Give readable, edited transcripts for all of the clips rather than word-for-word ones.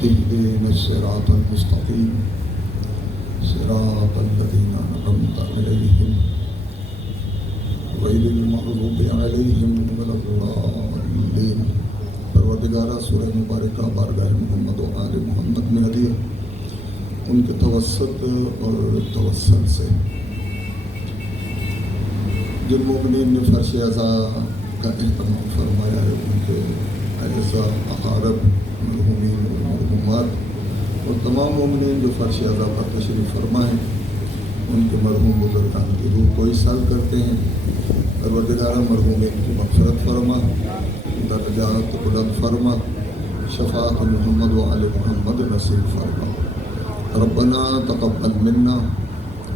اهدنا الصراط المستقيم صراط الذين أنعمت عليهم غیر المغضوب علیہم ولا الضالین۔ پروردگارہ سورہ مبارکہ بارگاہ محمد و آل محمد میں ہدیہ ان کے توسط اور توسل سے جن مومنین نے فرش عزا کا اہتمام فرمایا ہے ان کے اعزا اقارب مرحومین و مرحومات اور تمام مومنین جو فرش عزا پر تشریف فرمائیں ان کے مرحوم بزرگان کی روح کو ایصال کرتے ہیں۔ پروردگارہ مرحومین کی مغفرت فرما، درجات بلند فرما، شفاعت محمد و آل محمد نصیب فرما۔ ربنا تقبل منا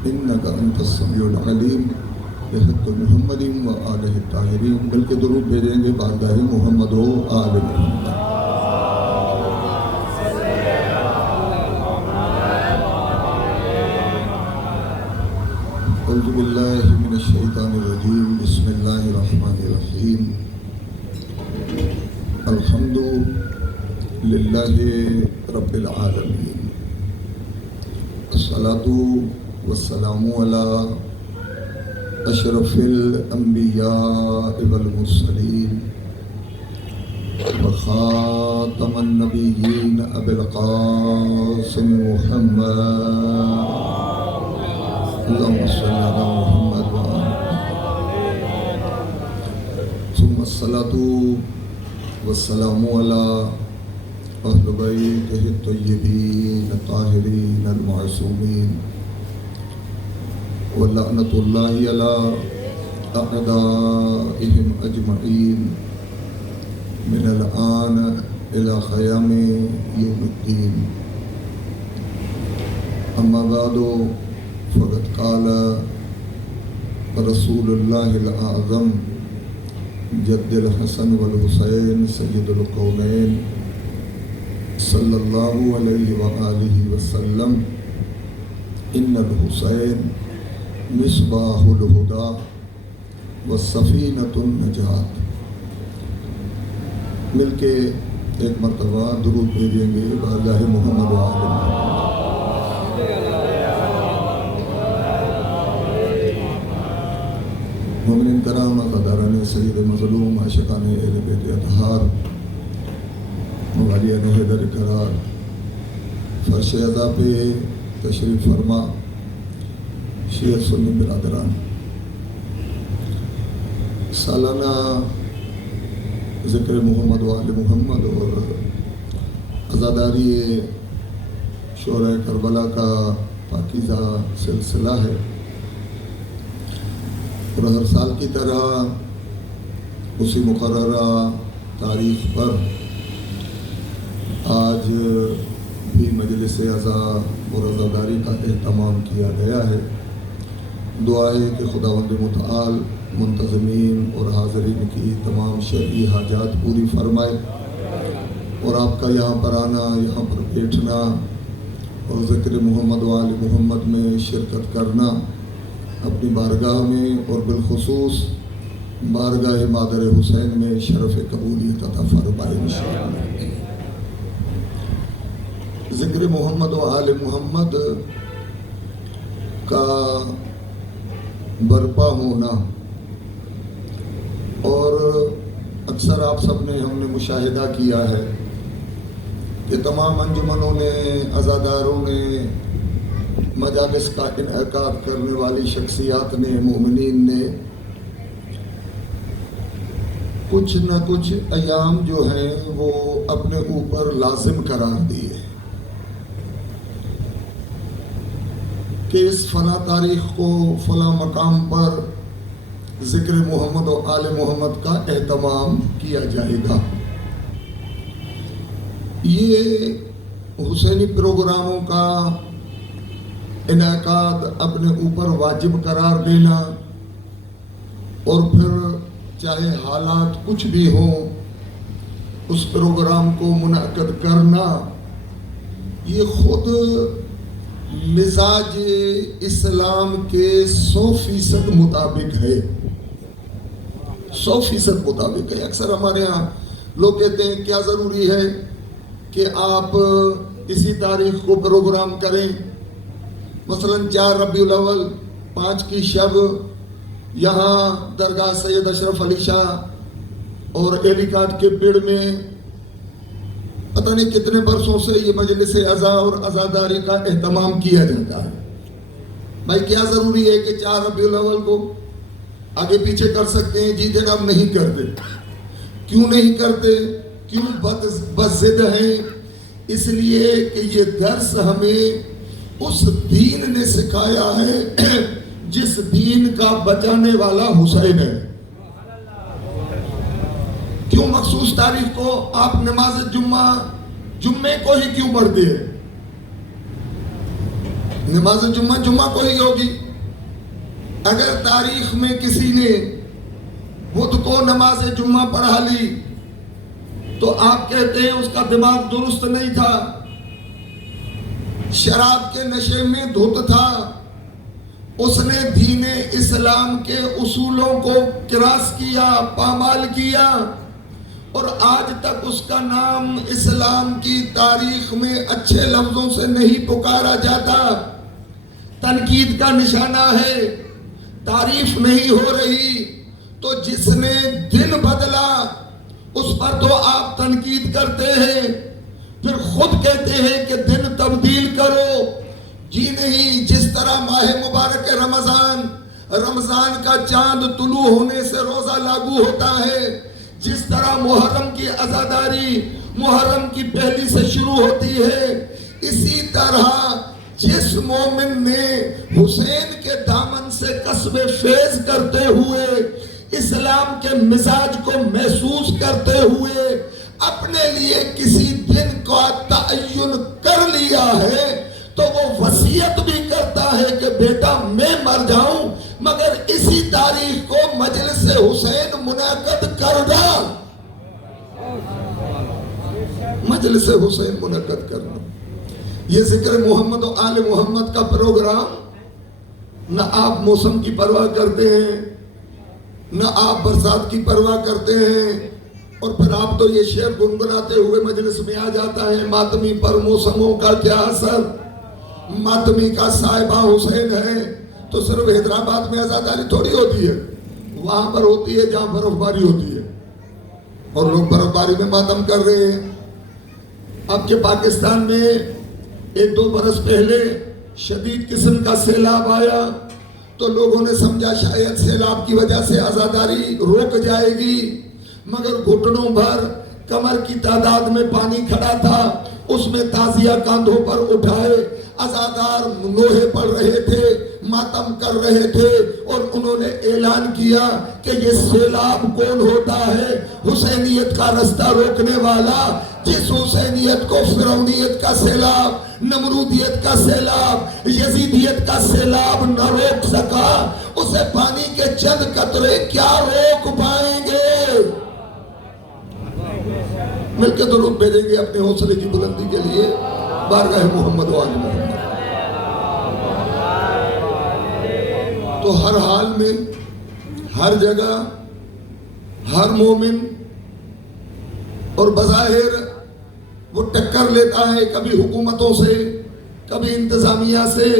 انک انت السمیع العلیم بحق محمد و آلہ الطاہرین۔ بلکہ درود بھیجیں گے بارگاہ محمد و آل محمد۔ اعوذ باللہ من الشیطان الرجیم، بسم اللہ الرحمن الرحیم۔ الحمد للہ رب العالمین، الصلاۃ والسلام علی اشرف الانبیاء والمرسلین وخاتم النبیین ابی القاسم محمد اللہم صلی علی محمد ثم الصلاۃ والسلام علی اہل بیتہ الطیبین الطاہرین المعصومین ولعنۃ اللہ علی اعدائہم اجمعین من الآن الی قیام یوم الدین۔ اما بعد فقد قال رسول اللہ الاعظم جد الحسن والحسین سید القونین صلی اللہ علیہ وآلہ وسلم ان الحسین مصباح الہدی والسفینۃ النجات۔ مل کے ایک مرتبہ درود بھیجیں گے بارگاہ محمد و آل محمد۔ مومنین کرام، عزاداران سید مظلوم، عاشقان اہل بیت اطہار، موالیان حیدر قرار، فرش عزا پہ تشریف فرما شیعہ سنی برادران، سالانہ ذکر محمد و آل محمد اور عزاداری شہدائے کربلا کا پاکیزہ سلسلہ ہے، اور ہر سال کی طرح اسی مقررہ تاریخ پر آج بھی مجلس عزا اور عزاداری کا اہتمام کیا گیا ہے۔ دعا ہے کہ خداوند متعال منتظمین اور حاضرین کی تمام شرعی حاجات پوری فرمائے، اور آپ کا یہاں پر آنا، یہاں پر بیٹھنا اور ذکر محمد و آل محمد میں شرکت کرنا اپنی بارگاہ میں اور بالخصوص بارگاہ مادر حسین میں شرف قبولیت عطا فرمائے انشاءاللہ۔ ذکر محمد و آل محمد کا برپا ہونا، اور اکثر آپ سب نے ہم نے مشاہدہ کیا ہے کہ تمام انجمنوں نے، عزاداروں نے، مجالس کا انعقاد کرنے والی شخصیات نے، مومنین نے کچھ نہ کچھ ایام جو ہیں وہ اپنے اوپر لازم قرار دیے کہ اس فلاں تاریخ کو فلاں مقام پر ذکر محمد و آل محمد کا اہتمام کیا جائے گا۔ یہ حسینی پروگراموں کا انعقاد اپنے اوپر واجب قرار دینا اور پھر چاہے حالات کچھ بھی ہوں اس پروگرام کو منعقد کرنا، یہ خود مزاج اسلام کے 100% مطابق ہے، 100% مطابق ہے۔ اکثر ہمارے ہاں لوگ کہتے ہیں کیا ضروری ہے کہ آپ اسی تاریخ کو پروگرام کریں. مثلاً 4 ربیع الاول 5 کی شب یہاں درگاہ سید اشرف علی شاہ اور ایلی کاٹ کے پیڑ میں پتہ نہیں کتنے برسوں سے یہ مجلس عزا اور عزاداری کا اہتمام کیا جاتا ہے. بھائی کیا ضروری ہے کہ 4 ربیع الاول کو آگے پیچھے کر سکتے ہیں؟ جی جناب نہیں کرتے. کیوں نہیں کرتے؟ کیوں بضد ہیں؟ اس لیے کہ یہ درس ہمیں اس دین نے سکھایا ہے جس دین کا بچانے والا حسین ہے. کیوں مخصوص تاریخ کو آپ نماز جمعے کو ہی کیوں پڑھتے ہیں؟ نماز جمعہ کو ہی ہوگی. اگر تاریخ میں کسی نے بدھ کو نماز جمعہ پڑھا لی تو آپ کہتے ہیں اس کا دماغ درست نہیں تھا، شراب کے نشے میں دھت تھا، اس نے دین اسلام کے اصولوں کو کراس کیا، پامال کیا، اور آج تک اس کا نام اسلام کی تاریخ میں اچھے لفظوں سے نہیں پکارا جاتا. تنقید کا نشانہ ہے، تعریف نہیں ہو رہی. تو جس نے دن بدلا اس پر تو آپ تنقید کرتے ہیں، پھر خود کہتے ہیں کہ دن تبدیل کرو. جی نہیں، جس طرح ماہ مبارک رمضان کا چاند طلوع ہونے سے روزہ لاگو ہوتا ہے، جس طرح محرم کی عزاداری محرم کی پہلی سے شروع ہوتی ہے، اسی طرح جس مومن نے حسین کے دامن سے قصب فیض کرتے ہوئے اسلام کے مزاج کو محسوس کرتے ہوئے اپنے لیے کسی دن کا تعین کر لیا ہے تو وہ وصیت بھی کرتا ہے کہ بیٹا میں مر جاؤں مگر اسی تاریخ کو مجلس حسین منعقد کر ڈال. مجلس حسین منعقد کرنا، یہ ذکر محمد و آل محمد کا پروگرام. نہ آپ موسم کی پرواہ کرتے ہیں، نہ آپ برسات کی پرواہ کرتے ہیں، اور پھر آپ تو یہ شعر گنگناتے ہوئے مجلس میں آ جاتا ہے، ماتمی پر موسموں کا کیا اثر، ماتمی کا صاحبہ حسین ہے. تو صرف حیدرآباد میں عزاداری تھوڑی ہوتی ہے، وہاں پر ہوتی ہے جہاں برف باری ہوتی ہے، اور لوگ برف باری میں ماتم کر رہے ہیں. اب کہ پاکستان میں 1-2 برس پہلے شدید قسم کا سیلاب آیا تو لوگوں نے سمجھا شاید سیلاب کی وجہ سے عزاداری رک جائے گی، مگر گھٹنوں بھر کمر کی تعداد میں پانی کھڑا تھا. اس میں تعزیہ کاندھوں پر اٹھائے، عزادار نوحے پڑھ رہے تھے، ماتم کر رہے تھے، اور انہوں نے اعلان کیا کہ یہ سیلاب کون ہوتا ہے؟ حسینیت کا رستہ روکنے والا، جس حسینیت کو فرعونیت کا سیلاب، نمرودیت کا سیلاب، یزیدیت کا سیلاب نہ روک سکا، اسے پانی کے چند قطرے کیا روک پائیں گے؟ مل کے درود بھیجیں گے اپنے حوصلے کی بلندی کے لیے بارگاہ محمد و آل محمد. تو ہر حال میں، ہر جگہ، ہر مومن، اور بظاہر وہ ٹکر لیتا ہے کبھی حکومتوں سے، کبھی انتظامیہ سے،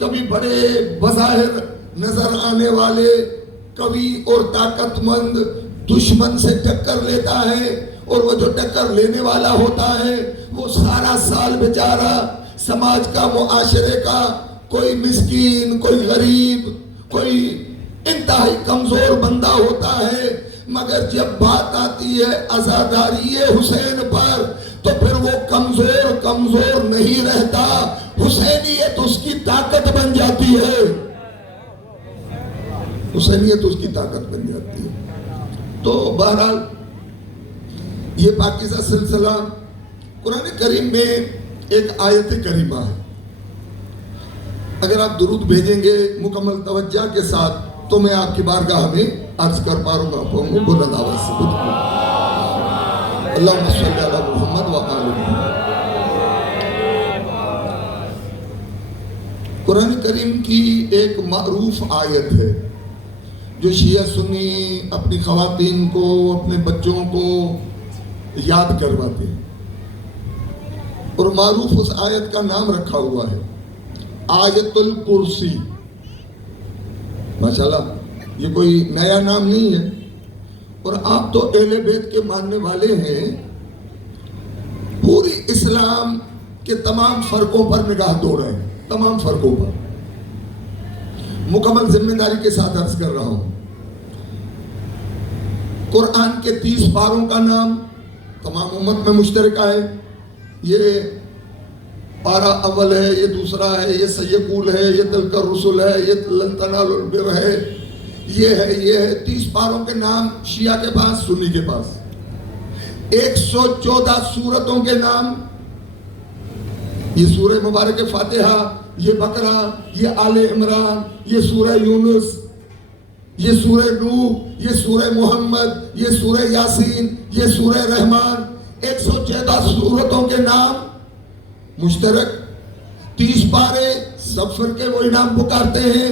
کبھی بڑے بظاہر نظر آنے والے قوی اور طاقت مند دشمن سے ٹکر لیتا ہے. اور وہ جو ٹکر لینے والا ہوتا ہے وہ سارا سال بیچارہ سماج کا، معاشرے کا کوئی مسکین، کوئی غریب، کوئی انتہائی کمزور بندہ ہوتا ہے، مگر جب بات آتی ہے عزاداری حسین پر تو پھر وہ کمزور نہیں رہتا، حسینیت اس کی طاقت بن جاتی ہے. حسینیت اس کی طاقت بن جاتی ہے. تو بہرحال یہ پاکیزہ سلسلہ قرآن کریم میں ایک آیت کریمہ ہے. اگر آپ درود بھیجیں گے مکمل توجہ کے ساتھ تو میں آپ کی بارگاہ میں عرض کر پاؤں گا بلند آواز سے. اللہم صلی علی محمد و آل محمد. قرآن کریم کی ایک معروف آیت ہے جو شیعہ سنی اپنی خواتین کو، اپنے بچوں کو یاد کرواتے ہیں. اور معروف اس آیت کا نام رکھا ہوا ہے آیت الکرسی. ماشاءاللہ یہ کوئی نیا نام نہیں ہے. اور آپ تو اہل بیت کے ماننے والے ہیں. پوری اسلام کے تمام فرقوں پر نگاہ دو رہے ہیں, تمام فرقوں پر. مکمل ذمہ داری کے ساتھ عرض کر رہا ہوں, قرآن کے 30 پاروں کا نام تمام امت میں مشترکہ ہے. یہ پارہ اول ہے, یہ دوسرا ہے, یہ سیقول ہے, یہ تلک الرسل ہے, یہ لن تنالوا البر ہے, یہ ہے. 30 پاروں کے نام شیعہ کے پاس, سنی کے پاس. 114 سورتوں کے نام, یہ سورہ مبارک فاتحہ, یہ بقرہ, یہ آل عمران, یہ سورہ یونس, یہ سورہ نوح, یہ سورہ محمد, یہ سورہ یاسین, یہ سورہ رحمان. 114 سورتوں کے نام مشترک. 30 پارے, سب فرقے وہی نام پکارتے ہیں.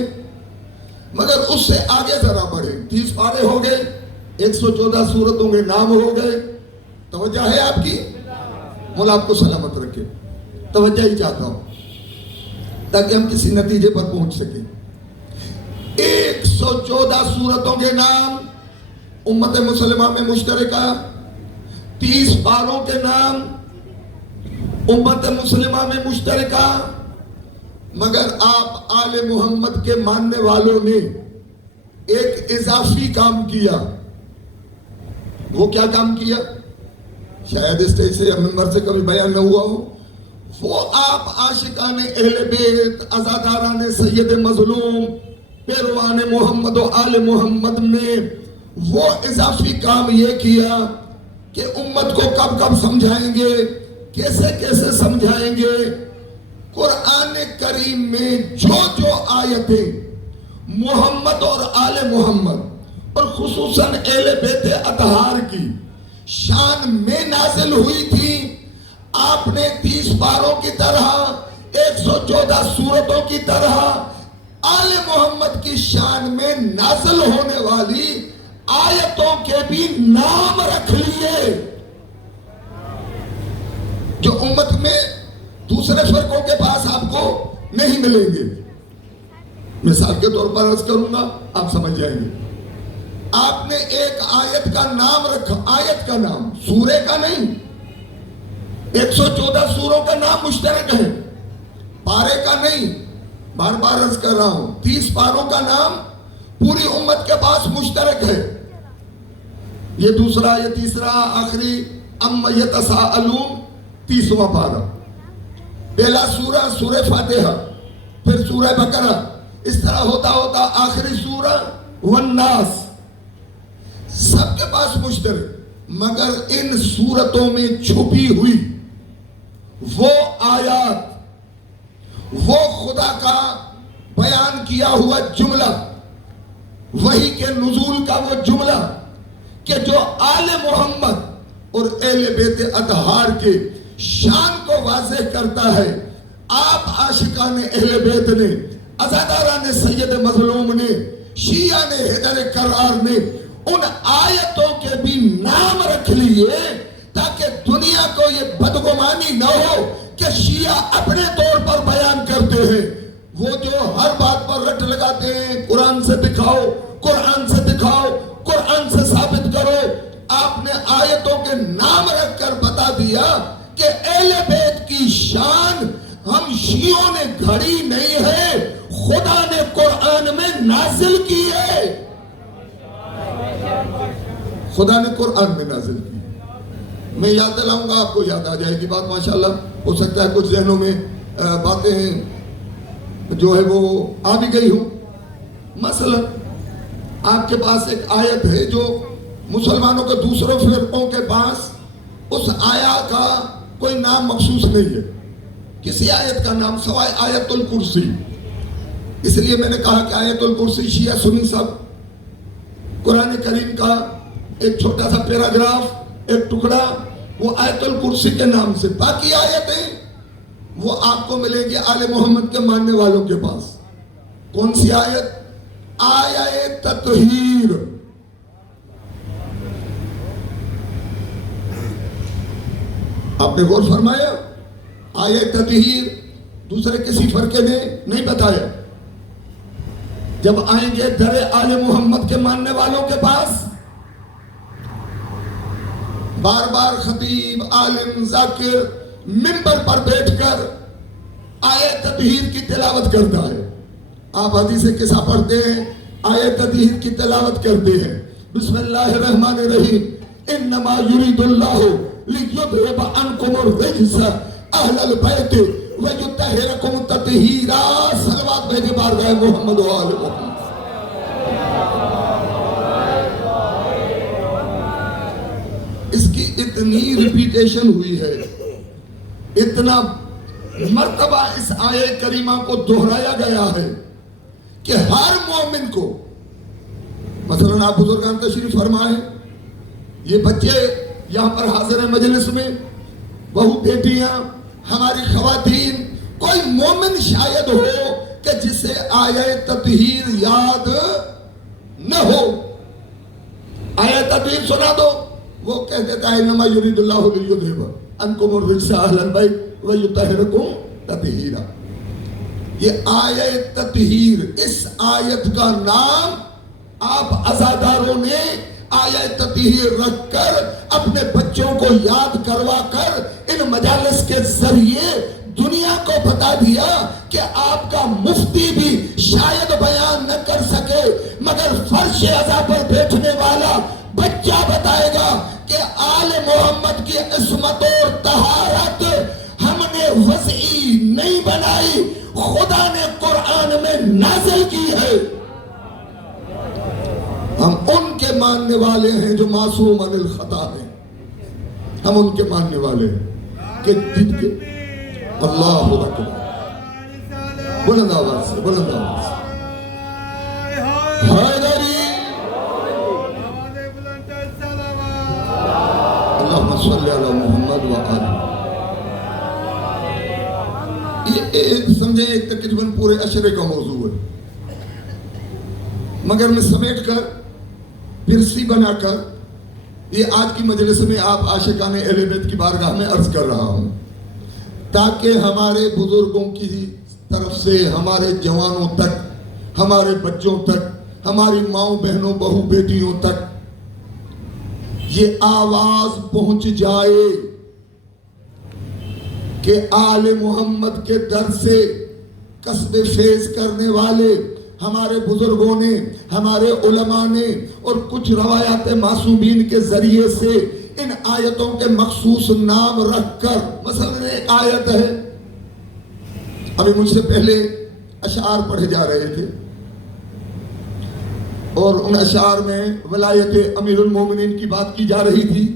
مگر اس سے آگے ذرا بڑھے. 30 پارے ہو گئے, 114 سورتوں کے نام ہو گئے. توجہ ہے آپ کی؟ مولا آپ کو سلامت رکھے. توجہ ہی چاہتا ہوں تاکہ ہم کسی نتیجے پر پہنچ سکیں. 114 سورتوں کے نام امت مسلمہ میں مشترکہ. 30 پاروں کے نام امت مسلمہ میں مشترکہ. مگر آپ آل محمد کے ماننے والوں نے ایک اضافی کام کیا. وہ کیا کام کیا؟ شاید اسٹیج سے یا منبر سے کبھی بیان نہ ہوا ہو. وہ آپ عاشقان اہل بیت, عزاداران سید مظلوم, پیروان محمد و آل محمد نے وہ اضافی کام یہ کیا کہ امت کو کب کب سمجھائیں گے, کیسے کیسے سمجھائیں گے. قرآن کریم میں جو آیتیں محمد اور آل محمد اور خصوصاً اہل بیت اطہار کی شان میں نازل ہوئی تھی, آپ نے 30 پاروں کی طرح 114 سورتوں کی طرح آل محمد کی شان میں نازل ہونے والی آیتوں کے بھی نام رکھ لیے, جو امت میں دوسرے فرقوں کے پاس آپ کو نہیں ملیں گے. مثال کے طور پر عرض کروں گا, آپ سمجھ جائیں گے. آپ نے ایک آیت کا نام رکھا, آیت کا نام, سورے کا نہیں. 114 سوروں کا نام مشترک ہے, پارے کا نہیں. بار بار عرض کر رہا ہوں, 30 پاروں کا نام پوری امت کے پاس مشترک ہے. یہ دوسرا, یہ تیسرا, آخری ام یتساءلون 30واں پارہ. پہلا سورہ سورہ فاتحہ, پھر سورہ بقرہ, اس طرح ہوتا ہوتا آخری سورہ والناس. سب کے پاس مشترک. مگر ان سورتوں میں چھپی ہوئی وہ آیات, وہ خدا کا بیان کیا ہوا جملہ, وحی کے نزول کا وہ جملہ کہ جو آل محمد اور اہل بیت اطہار کے شان کو واضح کرتا ہے. آپ عاشقان اہل بیت نے, عزاداران سید مظلوم نے, شیعہ نے, حیدر کرار نے ان آیتوں کے بھی نام رکھ لیے تاکہ دنیا کو یہ بدگمانی نہ ہو کہ شیعہ اپنے طور پر بیان کرتے ہیں. وہ جو ہر بات پر رٹ لگاتے ہیں, قرآن سے دکھاؤ, قرآن سے دکھاؤ, قرآن سے ثابت کرو. آپ نے آیتوں کے نام رکھ کر بتا دیا کہ اہل بیت کی شان ہم شیعوں نے گھڑی نہیں ہے, خدا نے قرآن میں نازل کی ہے. خدا نے قرآن میں نازل کی. میں یاد دلاؤں گا, آپ کو یاد آ جائے گی بات. ماشاءاللہ ہو سکتا ہے کچھ ذہنوں میں باتیں جو ہے وہ آ بھی گئی ہوں. مثلا آپ کے پاس ایک آیت ہے جو مسلمانوں کے دوسروں فرقوں کے پاس اس آیت کا کوئی نام مخصوص نہیں ہے, کسی آیت کا نام سوائے آیت الکرسی. اس لیے میں نے کہا کہ آیت الکرسی شیعہ سنی سب قرآن کریم کا ایک چھوٹا سا پیراگراف, ایک ٹکڑا, وہ آیت الکرسی کے نام سے. باقی آیتیں وہ آپ کو ملیں گے آل محمد کے ماننے والوں کے پاس. کون سی آیت؟ آیت تطہیر. آپ نے غور فرمایا؟ آیے تطہیر دوسرے کسی فرقے نے نہیں بتایا. جب آئیں گے در آل محمد کے ماننے والوں کے پاس، بار بار خطیب عالم ذاکر منبر پر بیٹھ کر آیے تطہیر کی تلاوت کرتا ہے. آپ حدیث قصہ پڑھتے ہیں، آیے تطہیر کی تلاوت کرتے ہیں. بسم اللہ الرحمن الرحیم، انما یرید اللہ لیذھب عنکم الرجس اہل البیت ویطہرکم تطہیرا. صلوات بھیجے بارگاہ محمد و آل محمد. اس کی اتنی ریپیٹیشن ہوئی ہے، اتنا مرتبہ اس آیے کریمہ کو دہرایا گیا ہے کہ ہر مومن کو، مثلا آپ بزرگان تشریف فرمائیں، یہ بچے یہاں پر حاضر ہیں مجلس میں، بہو بیٹیاں، ہماری خواتین، کوئی مومن شاید ہو کہ جسے آیہ تطہیر یاد نہ ہو. آیہ تطہیر سنا دو، وہ کہہ دیتا ہے انما یرید اللہ لیذھب عنکم الرجس اہل البیت ویطہرکم تطہیرا. یہ آیہ تطہیر، اس آیت کا نام آپ عزاداروں نے آیہ تطہیر رکھ کر اپنے بچوں کو یاد کروا کر ان مجالس کے ذریعے دنیا کو بتا دیا کہ آپ کا مفتی بھی شاید بیان نہ کر سکے، مگر فرش عزا پر بیٹھنے والا بچہ بتائے گا کہ آل محمد کی عصمت اور طہارت ہم نے وضعی نہیں بنائی، خدا نے قرآن میں نازل کی ہے. ہم ان کے ماننے والے ہیں جو معصوم عن الخطا ہیں. ہم ان کے ماننے والے ہیں کہ جن کے اللہ اکبر، بلند آواز سے، بلند آواز سے، حیدری اللہم صلی علی محمد و آلہ. یہ سمجھیں ایک تقریباً پورے عشرے کا موضوع ہے، مگر میں سمیٹ کر پرسی بنا کر یہ آج کی مجلس میں آپ عاشقان اہل بیت کی بارگاہ میں عرض کر رہا ہوں، تاکہ ہمارے بزرگوں کی طرف سے ہمارے جوانوں تک، ہمارے بچوں تک، ہماری ماؤں بہنوں بہو بیٹیوں تک یہ آواز پہنچ جائے کہ آل محمد کے در سے کسب فیض کرنے والے ہمارے بزرگوں نے، ہمارے علماء نے اور کچھ روایات معصومین کے ذریعے سے ان آیتوں کے مخصوص نام رکھ کر، مثلا ایک آیت ہے، ابھی مجھ سے پہلے اشعار پڑھے جا رہے تھے اور ان اشعار میں ولایت امیر المومنین کی بات کی جا رہی تھی،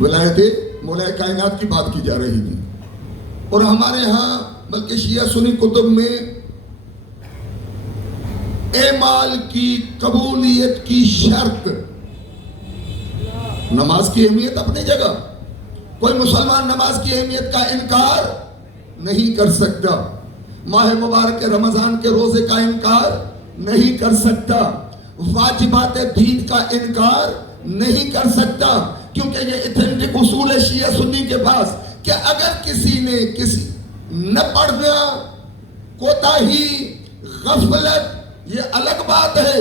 ولایت مولا کائنات کی بات کی جا رہی تھی. اور ہمارے ہاں بلکہ شیعہ سنی کتب میں اعمال کی قبولیت کی شرط، نماز کی اہمیت اپنی جگہ، کوئی مسلمان نماز کی اہمیت کا انکار نہیں کر سکتا، ماہ مبارک رمضان کے روزے کا انکار نہیں کر سکتا، واجبات دین کا انکار نہیں کر سکتا، کیونکہ یہ اتھینٹک اصول ہے شیعہ سنی کے پاس کہ اگر کسی نے نہ پڑھنا، کوتاہی، غفلت، یہ الگ بات ہے،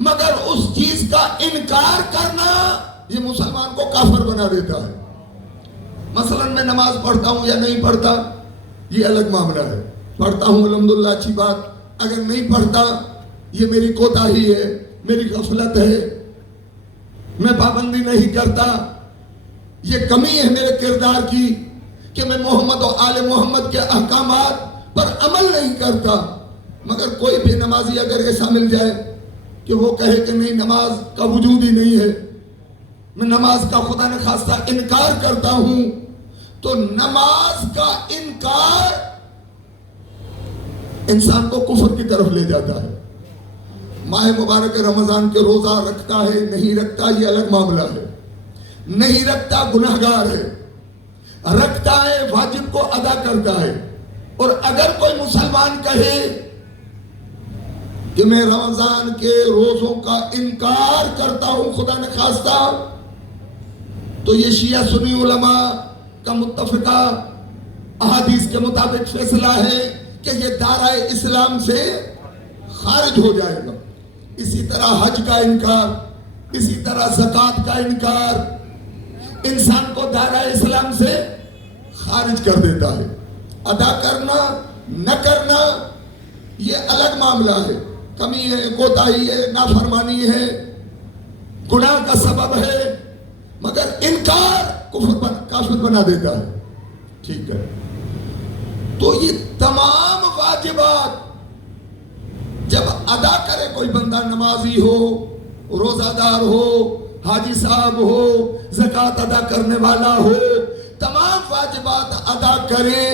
مگر اس چیز کا انکار کرنا یہ مسلمان کو کافر بنا دیتا ہے. مثلا میں نماز پڑھتا ہوں یا نہیں پڑھتا یہ الگ معاملہ ہے، پڑھتا ہوں الحمدللہ اچھی بات، اگر نہیں پڑھتا یہ میری کوتاہی ہے، میری غفلت ہے، میں پابندی نہیں کرتا، یہ کمی ہے میرے کردار کی کہ میں محمد و آل محمد کے احکامات پر عمل نہیں کرتا. مگر کوئی بھی نمازی اگر ایسا مل جائے کہ وہ کہے کہ نہیں نماز کا وجود ہی نہیں ہے، میں نماز کا خدا نے خواستہ انکار کرتا ہوں، تو نماز کا انکار انسان کو کفر کی طرف لے جاتا ہے. ماہ مبارک رمضان کے روزہ رکھتا ہے نہیں رکھتا یہ الگ معاملہ ہے، نہیں رکھتا گناہگار ہے، رکھتا ہے واجب کو ادا کرتا ہے. اور اگر کوئی مسلمان کہے کہ میں رمضان کے روزوں کا انکار کرتا ہوں خدا نے خواستہ، تو یہ شیعہ سنی علماء کا متفقہ احادیث کے مطابق فیصلہ ہے کہ یہ دائرہ اسلام سے خارج ہو جائے گا. اسی طرح حج کا انکار، اسی طرح زکوٰۃ کا انکار انسان کو دائرہ اسلام سے خارج کر دیتا ہے. ادا کرنا نہ کرنا یہ الگ معاملہ ہے، کمی ہے، کوتاہی ہے، نافرمانی ہے، گناہ کا سبب ہے، مگر انکار کافر بنا دیتا ہے. ٹھیک ہے، تو یہ تمام واجبات جب ادا کرے کوئی بندہ، نمازی ہو، روزہ دار ہو، حاجی صاحب ہو، زکوٰۃ ادا کرنے والا ہو، تمام واجبات ادا کرے.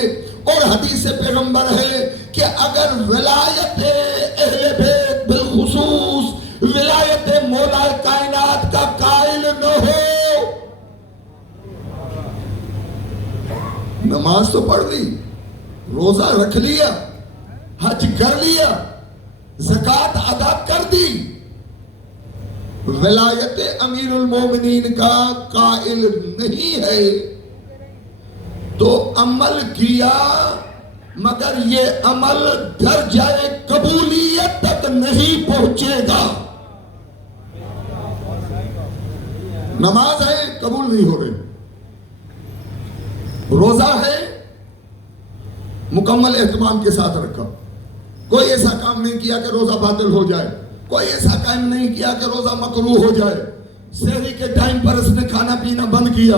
اور حدیث پیغمبر ہے کہ اگر ولایت اہل بیت بالخصوص ولایت مولا کائنات کا قائل نہ ہو، نماز تو پڑھ لی، روزہ رکھ لیا، حج کر لیا، زکوٰۃ ادا کر دی، ولایت امیر المومنین کا قائل نہیں ہے تو عمل کیا مگر یہ عمل درجہ قبولیت تک نہیں پہنچے گا. نماز ہے قبول نہیں ہو رہی، روزہ ہے مکمل اہتمام کے ساتھ رکھا، کوئی ایسا کام نہیں کیا کہ روزہ باطل ہو جائے، کوئی ایسا کام نہیں کیا کہ روزہ مکروہ ہو جائے، سحری کے ٹائم پر اس نے کھانا پینا بند کیا،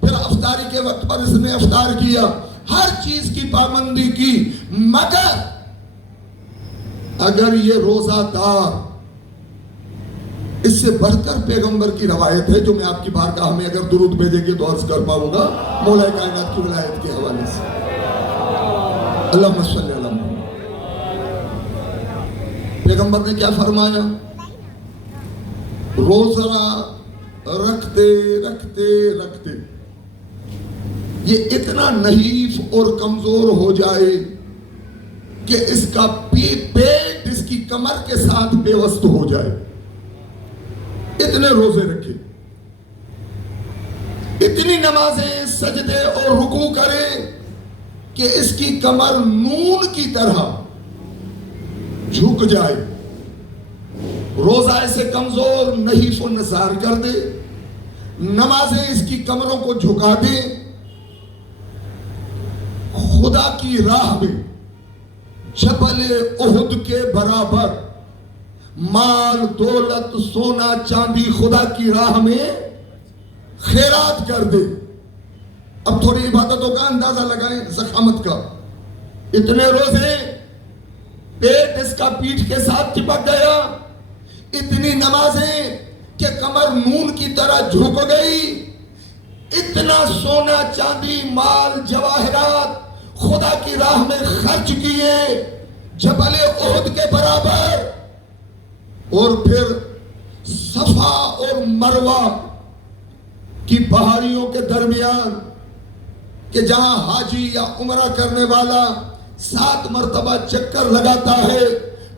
پھر افطاری کے وقت پر اس نے افطار کیا، ہر چیز کی پابندی کی، مگر اگر یہ روزہ دار، اس سے بڑھ کر پیغمبر کی روایت ہے جو میں آپ کی بارگاہ میں اگر درود بھیجیں گے تو عرض کر پاؤں گا مولا کائنات کی ولایت کے حوالے سے. اللہم صلی اللہ علیہ. پیغمبر نے کیا فرمایا؟ روزہ رکھتے رکھتے رکھتے یہ اتنا نحیف اور کمزور ہو جائے کہ اس کا پیٹ اس کی کمر کے ساتھ پیوست ہو جائے. اتنے روزے رکھے، اتنی نمازیں سجدے اور رکوع کرے کہ اس کی کمر نون کی طرح جھک جائے. روزہ ایسے کمزور نحیف و نثار کر دے، نمازیں اس کی کمروں کو جھکا دے. خدا کی راہ میں جبل احد کے برابر مال دولت سونا چاندی خدا کی راہ میں خیرات کر دے. اب تھوڑی عبادتوں کا اندازہ لگائیں زخامت کا. اتنے روزے، پیٹ اس کا پیٹھ کے ساتھ چپک گیا، اتنی نمازیں کہ کمر نون کی طرح جھک گئی، اتنا سونا چاندی مال جواہرات خدا کی راہ میں خرچ کیے جبل احد کے برابر. اور پھر صفا اور مروہ کی پہاڑیوں کے درمیان کہ جہاں حاجی یا عمرہ کرنے والا 7 مرتبہ چکر لگاتا ہے،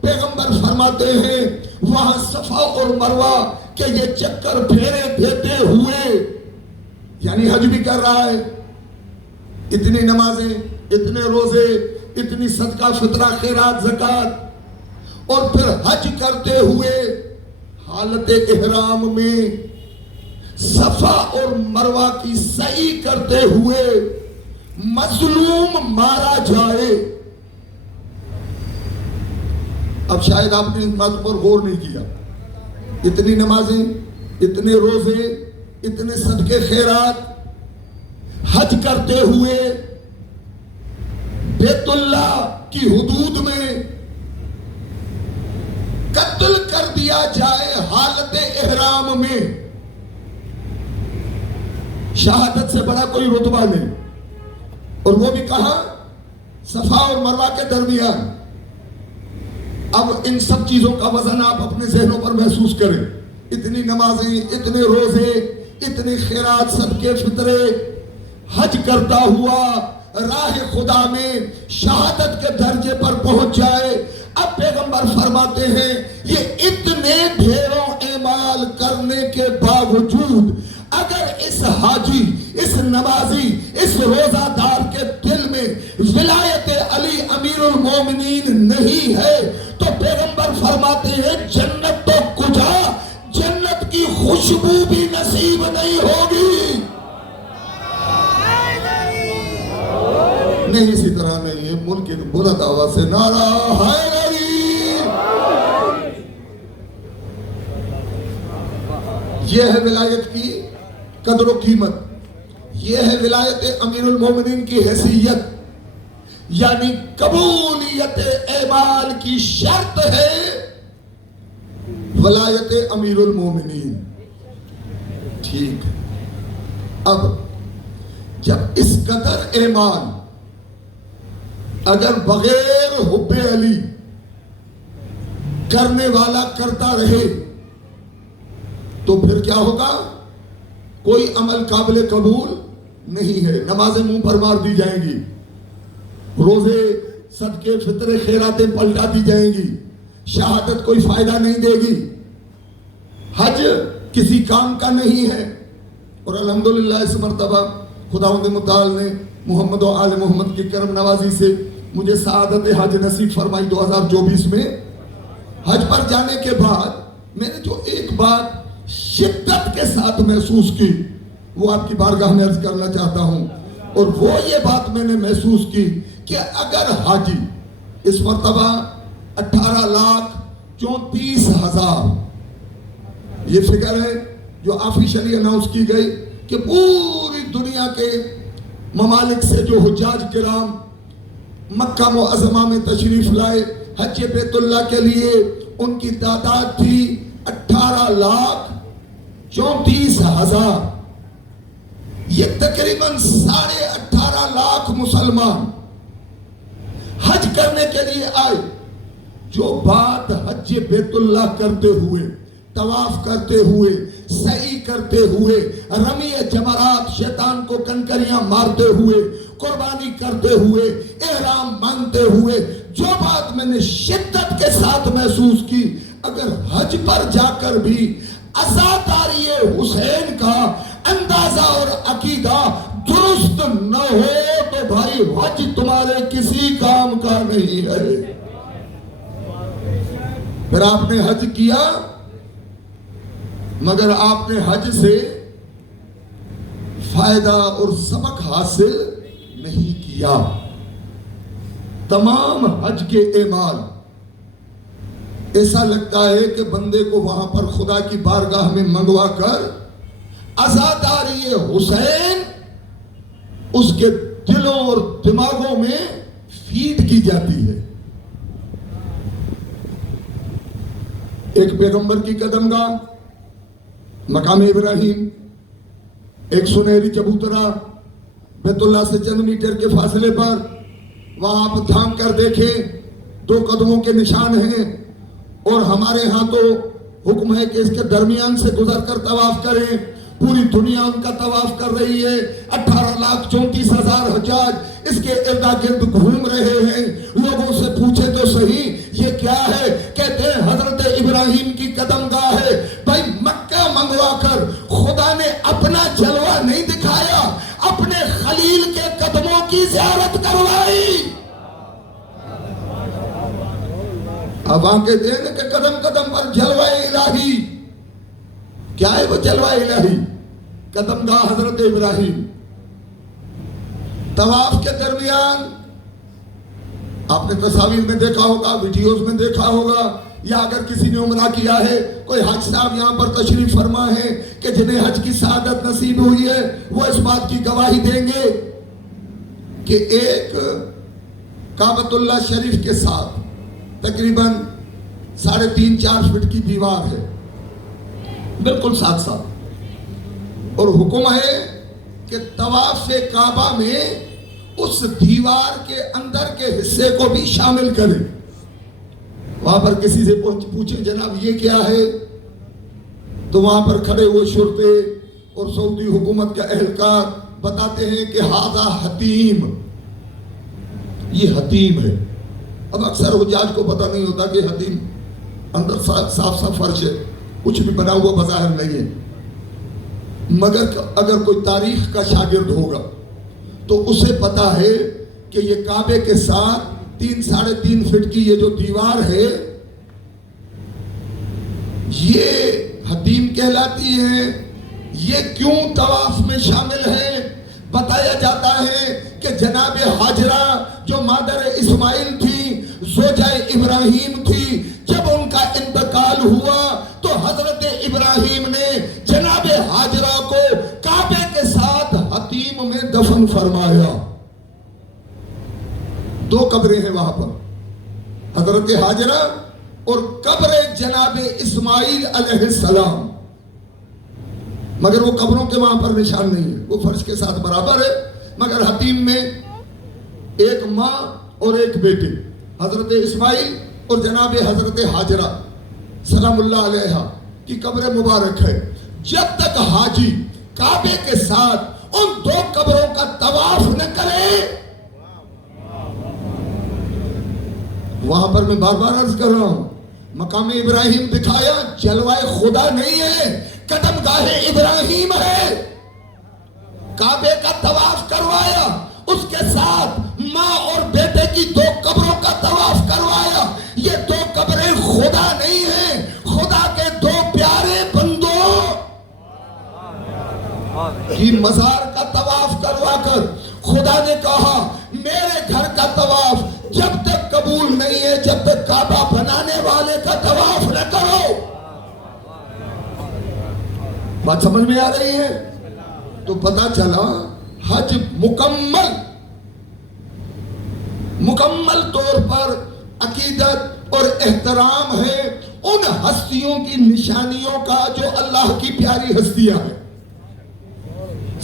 پیغمبر فرماتے ہیں وہاں صفا اور مروہ کہ یہ چکر پھیرے دیتے ہوئے، یعنی حج بھی کر رہا ہے، اتنی نمازیں، اتنے روزے، اتنی صدقہ فطرہ خیرات زکوٰۃ، اور پھر حج کرتے ہوئے حالت احرام میں صفا اور مروہ کی سعی کرتے ہوئے مظلوم مارا جائے. اب شاید آپ نے اس بات پر غور نہیں کیا. اتنی نمازیں، اتنے روزے، اتنے صدقے خیرات، حج کرتے ہوئے بیت اللہ کی حدود میں قتل کر دیا جائے حالت احرام میں. شہادت سے بڑا کوئی رتبہ نہیں، اور وہ بھی کہاں؟ صفا اور مروہ کے درمیان. اب ان سب چیزوں کا وزن آپ اپنے ذہنوں پر محسوس کریں. اتنی نمازیں، اتنے روزے، اتنے خیرات صدقے فطرے، حج کرتا ہوا راہ خدا میں شہادت کے درجے پر پہنچ جائے. اب پیغمبر فرماتے ہیں یہ اتنے ڈھیروں اعمال کرنے کے باوجود اگر اس حاجی، اس نمازی، اس روزہ دار کے دل میں ولایت علی امیر المومنین نہیں ہے تو پیغمبر فرماتے ہیں جنت تو کجا، جنت کی خوشبو بھی نصیب نہیں ہوگی۔ نہیں اسی طرح نہیں ہے، ملک کی بلند آواز سے نعرہ حیدری۔ یہ ہے ولایت کی قدر و قیمت، یہ ہے ولایت امیر المومنین کی حیثیت، یعنی قبولیت اعمال کی شرط ہے ولایت امیر المومنین۔ ٹھیک ہے، اب جب اس قدر اعمال اگر بغیر حب علی کرنے والا کرتا رہے تو پھر کیا ہوگا؟ کوئی عمل قابل قبول نہیں ہے۔ نمازیں منہ پر مار دی جائیں گی، روزے صدقے فطرے خیراتیں پلٹا دی جائیں گی، شہادت کوئی فائدہ نہیں دے گی، حج کسی کام کا نہیں ہے۔ اور الحمدللہ اس مرتبہ خداوند متعال نے محمد و آل محمد کی کرم نوازی سے مجھے سعادت حج نصیب فرمائی 2024 میں۔ حج پر جانے کے بعد میں نے جو ایک بات شدت کے ساتھ محسوس کی وہ آپ کی بارگاہ میں عرض کرنا چاہتا ہوں، اور وہ یہ بات میں نے محسوس کی کہ اگر حاجی اس مرتبہ 18,34,000 یہ فگر ہے جو آفیشلی اناؤنس کی گئی کہ پوری دنیا کے ممالک سے جو حجاج کرام مکہ معظمہ میں تشریف لائے حج بیت اللہ کے لیے، ان کی تعداد تھی 18,34,000۔ یہ تقریباً 18.5 لاکھ مسلمان حج کرنے کے لیے آئے۔ جو بات حج بیت اللہ کرتے ہوئے، طواف کرتے ہوئے، سعی کرتے ہوئے، رمی جمرات شیطان کو کنکریاں مارتے ہوئے، قربانی کرتے ہوئے، احرام باندھتے ہوئے، جو بات میں نے شدت کے ساتھ محسوس کی، اگر حج پر جا کر بھی عزاداری حسین کا اندازہ اور عقیدہ درست نہ ہو تو بھائی حج تمہارے کسی کام کا نہیں ہے۔ پھر آپ نے حج کیا مگر آپ نے حج سے فائدہ اور سبق حاصل نہیں کیا۔ تمام حج کے اعمال ایسا لگتا ہے کہ بندے کو وہاں پر خدا کی بارگاہ میں منگوا کر عزاداری حسین اس کے دلوں اور دماغوں میں فیڈ کی جاتی ہے۔ ایک پیغمبر کی قدم گاہ مقام ابراہیم، ایک سنہری چبوترا بیت اللہ سے چند میٹر کے فاصلے پر، وہاں آپ تھام کر دیکھیں 2 قدموں کے نشان ہیں، اور ہمارے ہاں تو حکم ہے کہ اس کے درمیان سے گزر کر طواف کریں۔ پوری دنیا ان کا طواف کر رہی ہے، 18,34,000 حجاج اس کے ارد گرد گھوم رہے ہیں۔ لوگوں سے پوچھے تو صحیح یہ کیا ہے، کہتے ہیں حضرت ابراہیم کی قدم گاہ ہے۔ بھائی مکہ منگوا کر خدا نے اپنا جلوہ نہیں دکھایا، اپنے خلیل کے قدموں کی زیارت کروائی۔ اب آنکھیں دیکھ کہ قدم قدم پر جلوہ الہی، کیا ہے وہ جلوہ الہی؟ قدم گاہ حضرت ابراہیم۔ طواف کے درمیان آپ نے تصاویر میں دیکھا ہوگا، ویڈیوز میں دیکھا ہوگا، یا اگر کسی نے عمرہ کیا ہے، کوئی حج صاحب یہاں پر تشریف فرما ہے کہ جنہیں حج کی سعادت نصیب ہوئی ہے وہ اس بات کی گواہی دیں گے کہ ایک کعبۃ اللہ شریف کے ساتھ تقریباً 3.5-4 فٹ کی دیوار ہے، بالکل ساتھ ساتھ، اور حکم ہے کہ طواف کعبہ میں اس دیوار کے اندر کے حصے کو بھی شامل کریں۔ وہاں پر کسی سے پوچھیں جناب یہ کیا ہے، تو وہاں پر کھڑے ہوئے شرطے اور سعودی حکومت کا اہلکار بتاتے ہیں کہ ہذا حتیم، یہ حتیم ہے۔ اب اکثر حجاج کو پتہ نہیں ہوتا کہ حتیم اندر صاف فرش ہے، کچھ بھی بنا ہوا بظاہر نہیں ہے، مگر اگر کوئی تاریخ کا شاگرد ہوگا تو اسے پتا ہے کہ یہ کعبے کے ساتھ 3-3.5 فٹ کی یہ جو دیوار ہے یہ حتیم کہلاتی ہے. یہ کیوں طواف میں شامل ہے؟ بتایا جاتا ہے کہ جناب ہاجرہ جو مادر اسماعیل تھی، زوجہ ابراہیم تھی، جب ان کا انتقال ہوا تو حضرت ابراہیم نے جناب ہاجرہ کو کعبے کے ساتھ حتیم میں دفن فرمایا. 2 قبریں ہیں وہاں پر، حضرت ہاجرہ اور قبر جناب اسماعیل علیہ السلام. مگر وہ قبروں کے وہاں پر نشان نہیں ہے، وہ فرش کے ساتھ برابر ہے. مگر حتیم میں ایک ماں اور ایک بیٹے، حضرت اسماعیل اور جناب حضرت ہاجرہ سلام اللہ علیہ کی قبر مبارک ہے. جب تک حاجی کعبے کے ساتھ ان 2 قبروں کا طواف نہ کرے، وہاں پر میں بار بار عرض کر رہا ہوں، مقام ابراہیم دکھایا، جلوہ خدا نہیں ہے، قدم گاہ ابراہیم ہے. کعبے کا طواف کروایا، اس کے ساتھ ماں اور بیٹے کی 2 قبروں کا طواف کروایا. یہ 2 قبریں خدا نہیں ہیں، خدا کے 2 پیارے بندوں کی مزار کا طواف کروا کر خدا نے کہا میرے گھر کا طواف جب تک قبول نہیں ہے جب تک کعبہ بنانے والے کا طواف نہ کرو. بات سمجھ میں آ رہی ہے؟ تو پتا چلا حج مکمل طور پر عقیدت اور احترام ہے ان ہستیوں کی نشانیوں کا جو اللہ کی پیاری ہستیاں ہیں.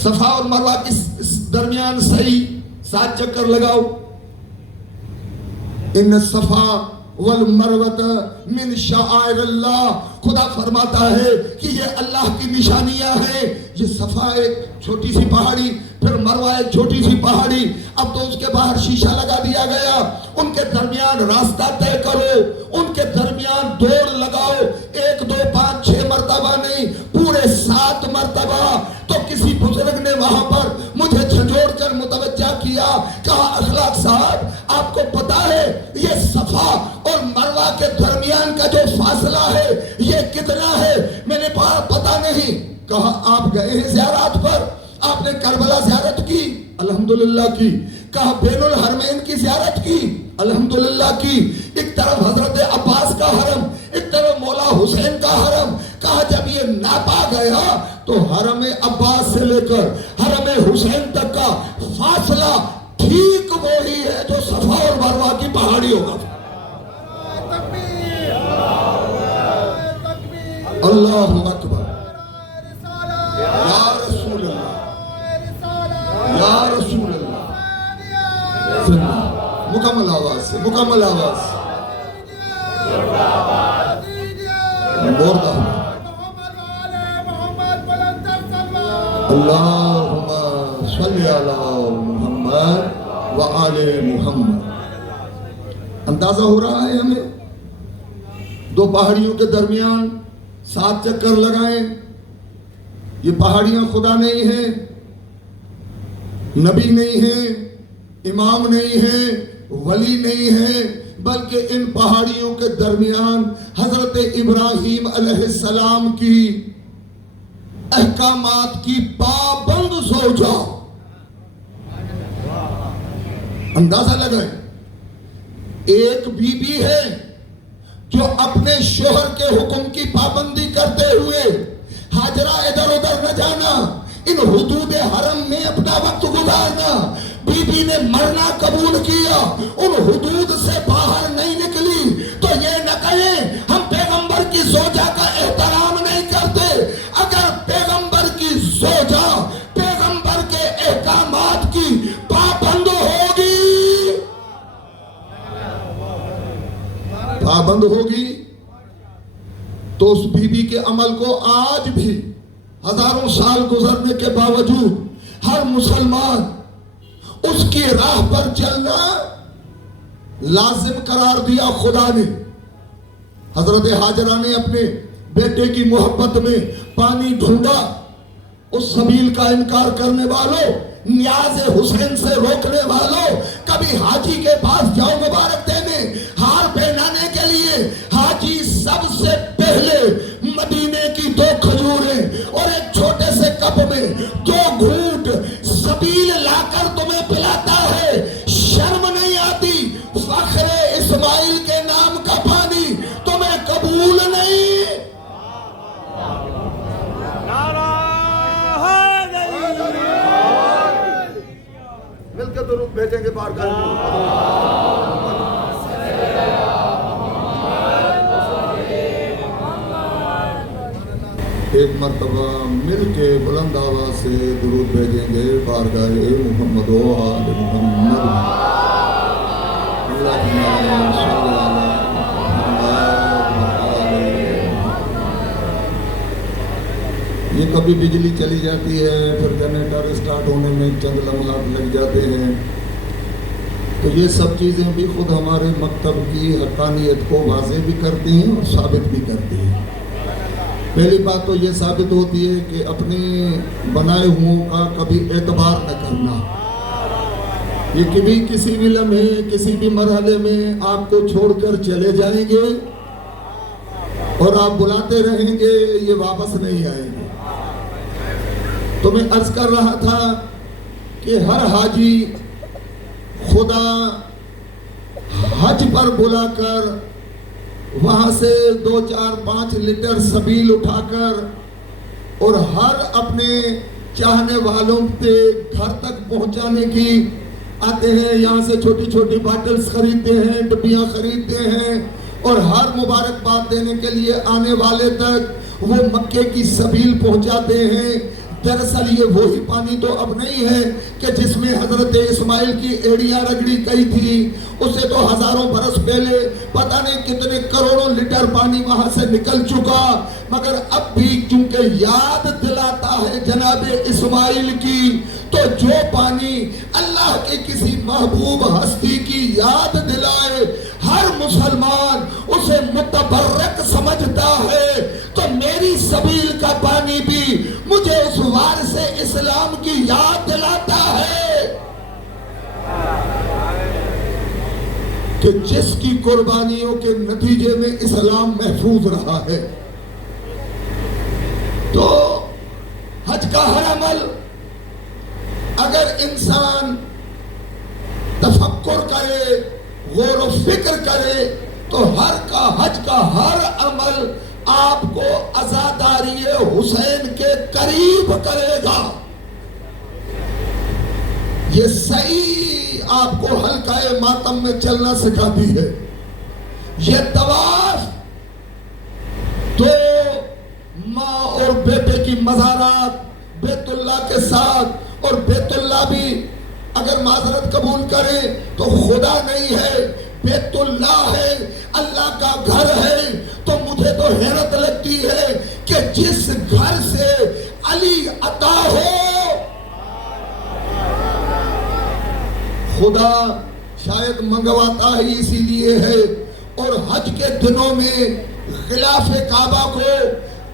صفا اور مروہ کے درمیان صحیح 7 چکر لگاؤ. ان الصفا والمروۃ من شعائر اللہ. خدا فرماتا ہے کہ یہ اللہ کی نشانیاں ہیں. یہ صفا ایک چھوٹی سی پہاڑی، پھر مروہ ایک چھوٹی سی پہاڑی، اب تو اس کے باہر شیشہ لگا دیا گیا. ان کے درمیان راستہ طے کرو، ان کے درمیان دوڑ لگاؤ، 1 2 5 6 مرتبہ نہیں، پورے 7 مرتبہ. تو کسی بزرگ نے وہاں پر مجھے جھنجھوڑ کر متوجہ کیا، کہا اخلاق صاحب آپ کو پتا ہے یہ صفا اور مروہ کے درمیان کا جو فاصلہ ہے یہ کتنا ہے؟ میں نے کہا پتا نہیں. کہا آپ گئے ہیں زیارات پر؟ آپ نے کربلا زیارت کی؟ الحمدللہ کی. کہا بین الحرمین کی زیارت کی؟ الحمدللہ کی. ایک طرف حضرت عباس کا حرم، ایک طرف مولا حسین کا حرم. کہا جب یہ ناپا گیا تو حرم عباس سے لے کر حرم حسین تک کا فاصلہ ٹھیک وہی ہے جو صفا اور مروہ کی پہاڑیوں کا. اللہ اکبر. یا رسول اللہ، یا رسول اللہ. مکمل آواز سے، مکمل آواز سے. اللہم صلی علی محمد وآل محمد. اندازہ ہو رہا ہے ہمیں؟ 2 پہاڑیوں کے درمیان 7 چکر لگائیں. یہ پہاڑیاں خدا نہیں ہیں، نبی نہیں ہیں، امام نہیں ہیں، ولی نہیں ہیں، بلکہ ان پہاڑیوں کے درمیان حضرت ابراہیم علیہ السلام کی احکامات کی پابند زوجہ. اندازہ لگائیں، ایک بی بی ہے جو اپنے شوہر کے حکم کی پابندی کرتے ہوئے ہاجرہ ادھر ادھر نہ جانا، ان حدود حرم میں اپنا وقت گزارنا. بی بی نے مرنا قبول کیا، ان حدود سے باہر نہیں نکلی. تو یہ نہ کہیں ہم پیغمبر کی زوجہ کا احترام نہیں کرتے. اگر پیغمبر کی زوجہ پیغمبر کے احکامات کی پابند ہوگی، پابند ہوگی تو اس بی بی کے عمل کو آج بھی ہزاروں سال گزرنے کے باوجود ہر مسلمان اس کی راہ پر چلنا لازم قرار دیا خدا نے. حضرت ہاجرہ نے اپنے بیٹے کی محبت میں پانی ڈھونڈا، اس سبیل کا انکار کرنے والوں، نیاز حسین سے روکنے والوں، کبھی حاجی کے پاس جاؤ مبارک دینے، ہار پہنانے کے لیے، حاجی سب سے پہلے مدینے کی 2 کھجوریں اور ایک چھوٹے سے کپ میں 2 گھونٹ سبیل لا کر تمہیں پلاتا ہے، شرم نہیں آتی؟ فخر اسماعیل کے نام کا پانی تمہیں قبول نہیں؟ مل کے درود بھیجیں گے بار ایک مرتبہ مل کے بلند آواز سے درود بھیجیں گے بارگاہ محمد و آل محمد۔ اللہم صلی علی محمد۔ یہ کبھی بجلی چلی جاتی ہے، پھر جنریٹر اسٹارٹ ہونے میں چند لمحات لگ جاتے ہیں، تو یہ سب چیزیں بھی خود ہمارے مکتب کی حقانیت کو واضح بھی کرتی ہیں اور ثابت بھی کرتی ہیں۔ پہلی بات تو یہ ثابت ہوتی ہے کہ اپنے بنائے ہوں کا کبھی اعتبار نہ کرنا۔ یہ کبھی کسی بھی لمحے، کسی بھی مرحلے میں آپ کو چھوڑ کر چلے جائیں گے اور آپ بلاتے رہیں گے، یہ واپس نہیں آئیں گے۔ تو میں عرض کر رہا تھا کہ ہر حاجی خدا حج پر بلا کر وہاں سے 2 4 5 لیٹر سبیل اٹھا کر اور ہر اپنے چاہنے والوں کے گھر تک پہنچانے کی آتے ہیں، یہاں سے چھوٹی چھوٹی باٹلز خریدتے ہیں، ڈبیاں خریدتے ہیں، اور ہر مبارکباد دینے کے لیے آنے والے تک وہ مکے کی سبیل پہنچاتے ہیں۔ دراصل یہ وہی پانی تو اب نہیں ہے کہ جس میں حضرت اسماعیل کی ایڑیاں رگڑی گئی تھی، اسے تو ہزاروں برس پہلے پتہ نہیں کتنے کروڑوں لیٹر پانی وہاں سے نکل چکا، مگر اب بھی چونکہ یاد دلاتا ہے جناب اسماعیل کی، تو جو پانی اللہ کے کسی محبوب ہستی کی یاد دلائے ہر مسلمان اسے متبرک سمجھتا ہے۔ تو میری سبیل کا پانی بھی مجھے اس وارث اسلام کی یاد دلاتا ہے کہ جس کی قربانیوں کے نتیجے میں اسلام محفوظ رہا ہے۔ تو حج کا ہر عمل اگر انسان تفکر کرے، غور و فکر کرے، تو حج کا ہر عمل آپ کو عزاداری حسین کے قریب کرے گا۔ یہ صحیح آپ کو حلقہ ماتم میں چلنا سکھاتی ہے۔ یہ طواف تو ماں اور بیٹے کی مزارات بیت اللہ کے ساتھ، اور بیت اللہ بھی اگر معذرت قبول کرے تو خدا نہیں ہے، بیت اللہ ہے، اللہ کا گھر ہے۔ تو مجھے تو حیرت لگتی ہے کہ جس گھر سے علی عطا ہو، خدا شاید منگواتا ہی اسی لیے ہے۔ اور حج کے دنوں میں غلاف کعبہ کو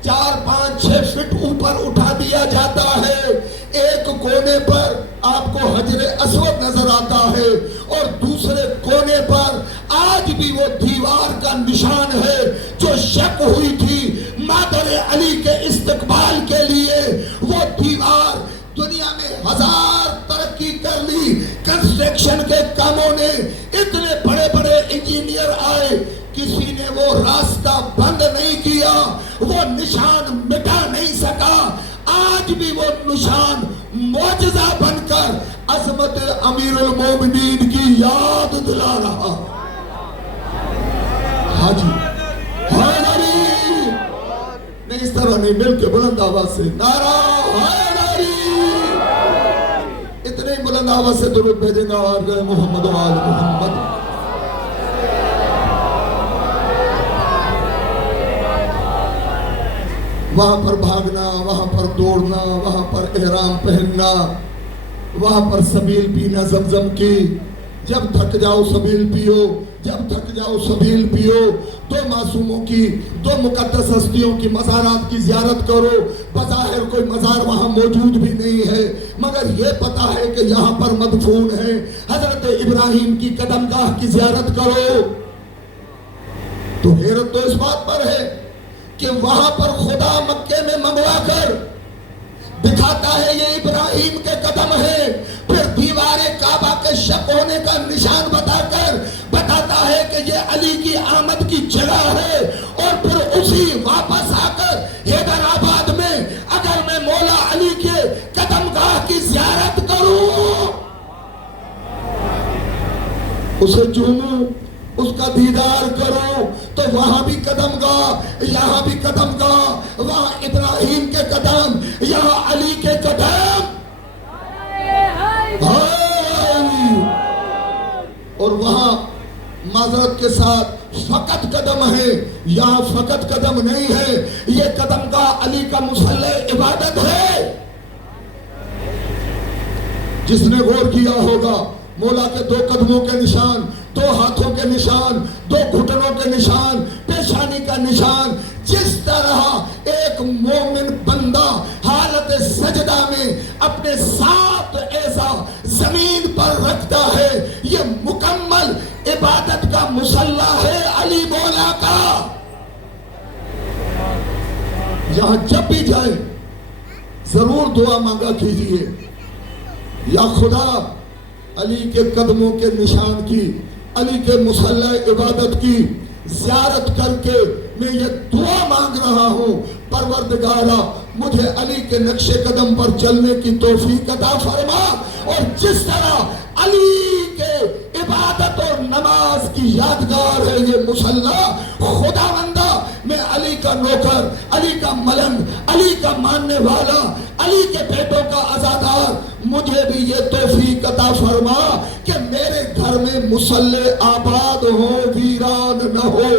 4 5 6 فٹ اوپر اٹھا دیا جاتا ہے۔ ایک کونے پر آپ کو حجر اسود نظر آتا ہے، اور دوسرے کونے پر آج بھی وہ دیوار کا نشان ہے جو شک ہوئی تھی مادر علی کے استقبال کے لیے۔ وہ دیوار دنیا میں 1000 ترقی کر لی، کنسٹرکشن کے کاموں نے اتنے بڑے بڑے انجینئر آئے، کسی نے وہ راستہ بند نہیں کیا، وہ نشان مٹا نہیں سکا۔ آج بھی وہ نشان معجزہ بن کر عظمت امیر المومنین کی یاد دلا رہا۔ حاجی حیدری، نہیں اس طرح نہیں، مل کے بلند آواز سے نعرہ حیدری، اتنے ہی بلند آواز سے درود بھیجیں گا اور گئے محمد و آل محمد۔ وہاں پر بھاگنا، وہاں پر دوڑنا، وہاں پر احرام پہننا، وہاں پر سبیل پینا زمزم کی، جب تھک جاؤ سبیل پیو، جب تھک جاؤ سبیل پیو، دو معصوموں کی، دو مقدس ہستیوں کی مزارات کی زیارت کرو۔ بظاہر کوئی مزار وہاں موجود بھی نہیں ہے، مگر یہ پتا ہے کہ یہاں پر مدفون ہے۔ حضرت ابراہیم کی قدم گاہ کی زیارت کرو تو حیرت تو اس بات پر ہے کہ وہاں پر خدا مکے میں منگوا کر دکھاتا ہے یہ ابراہیم کے قدم ہے، پھر دیوار کعبہ کے شق ہونے کا نشان بتا کر بتاتا ہے کہ یہ علی کی آمد کی جگہ ہے، اور پھر اسی واپس آ کر حیدرآباد میں اگر میں مولا علی کے قدم گاہ کی زیارت کروں، اسے چوموں، اس کا دیدار کرو، تو وہاں بھی قدم گاہ، یہاں بھی قدم گاہ، وہاں ابراہیم کے قدم، یہاں علی کے قدم، اور وہاں معذرت کے ساتھ فقط قدم ہے، یہاں فقط قدم نہیں ہے، یہ قدم گاہ علی کا مصلی عبادت ہے۔ جس نے غور کیا ہوگا مولا کے دو قدموں کے نشان، دو ہاتھوں کے نشان، دو گھٹنوں کے نشان، پیشانی کا نشان، جس طرح ایک مومن بندہ حالت سجدہ میں اپنے سات اعضاء زمین پر رکھتا ہے، یہ مکمل عبادت کا مصلی ہے علی مولا کا۔ یہاں جب بھی جائیں ضرور دعا مانگا کیجئے، یا خدا علی کے قدموں کے نشان کی، علی کے مصلی عبادت کی زیارت کر کے میں یہ دعا مانگ رہا ہوں، پروردگارا مجھے علی کے نقش قدم پر چلنے کی توفیق عطا فرما، اور جس طرح علی کے عبادت اور نماز کی یادگار ہے یہ مصلی، خداوندہ میں علی کا نوکر، علی کا ملنگ، علی کا ماننے والا، علی کے بیٹوں کا عزادار، مجھے بھی یہ توفیق عطا فرما کہ میرے گھر میں مصلی آباد ہو، ویران نہ ہو۔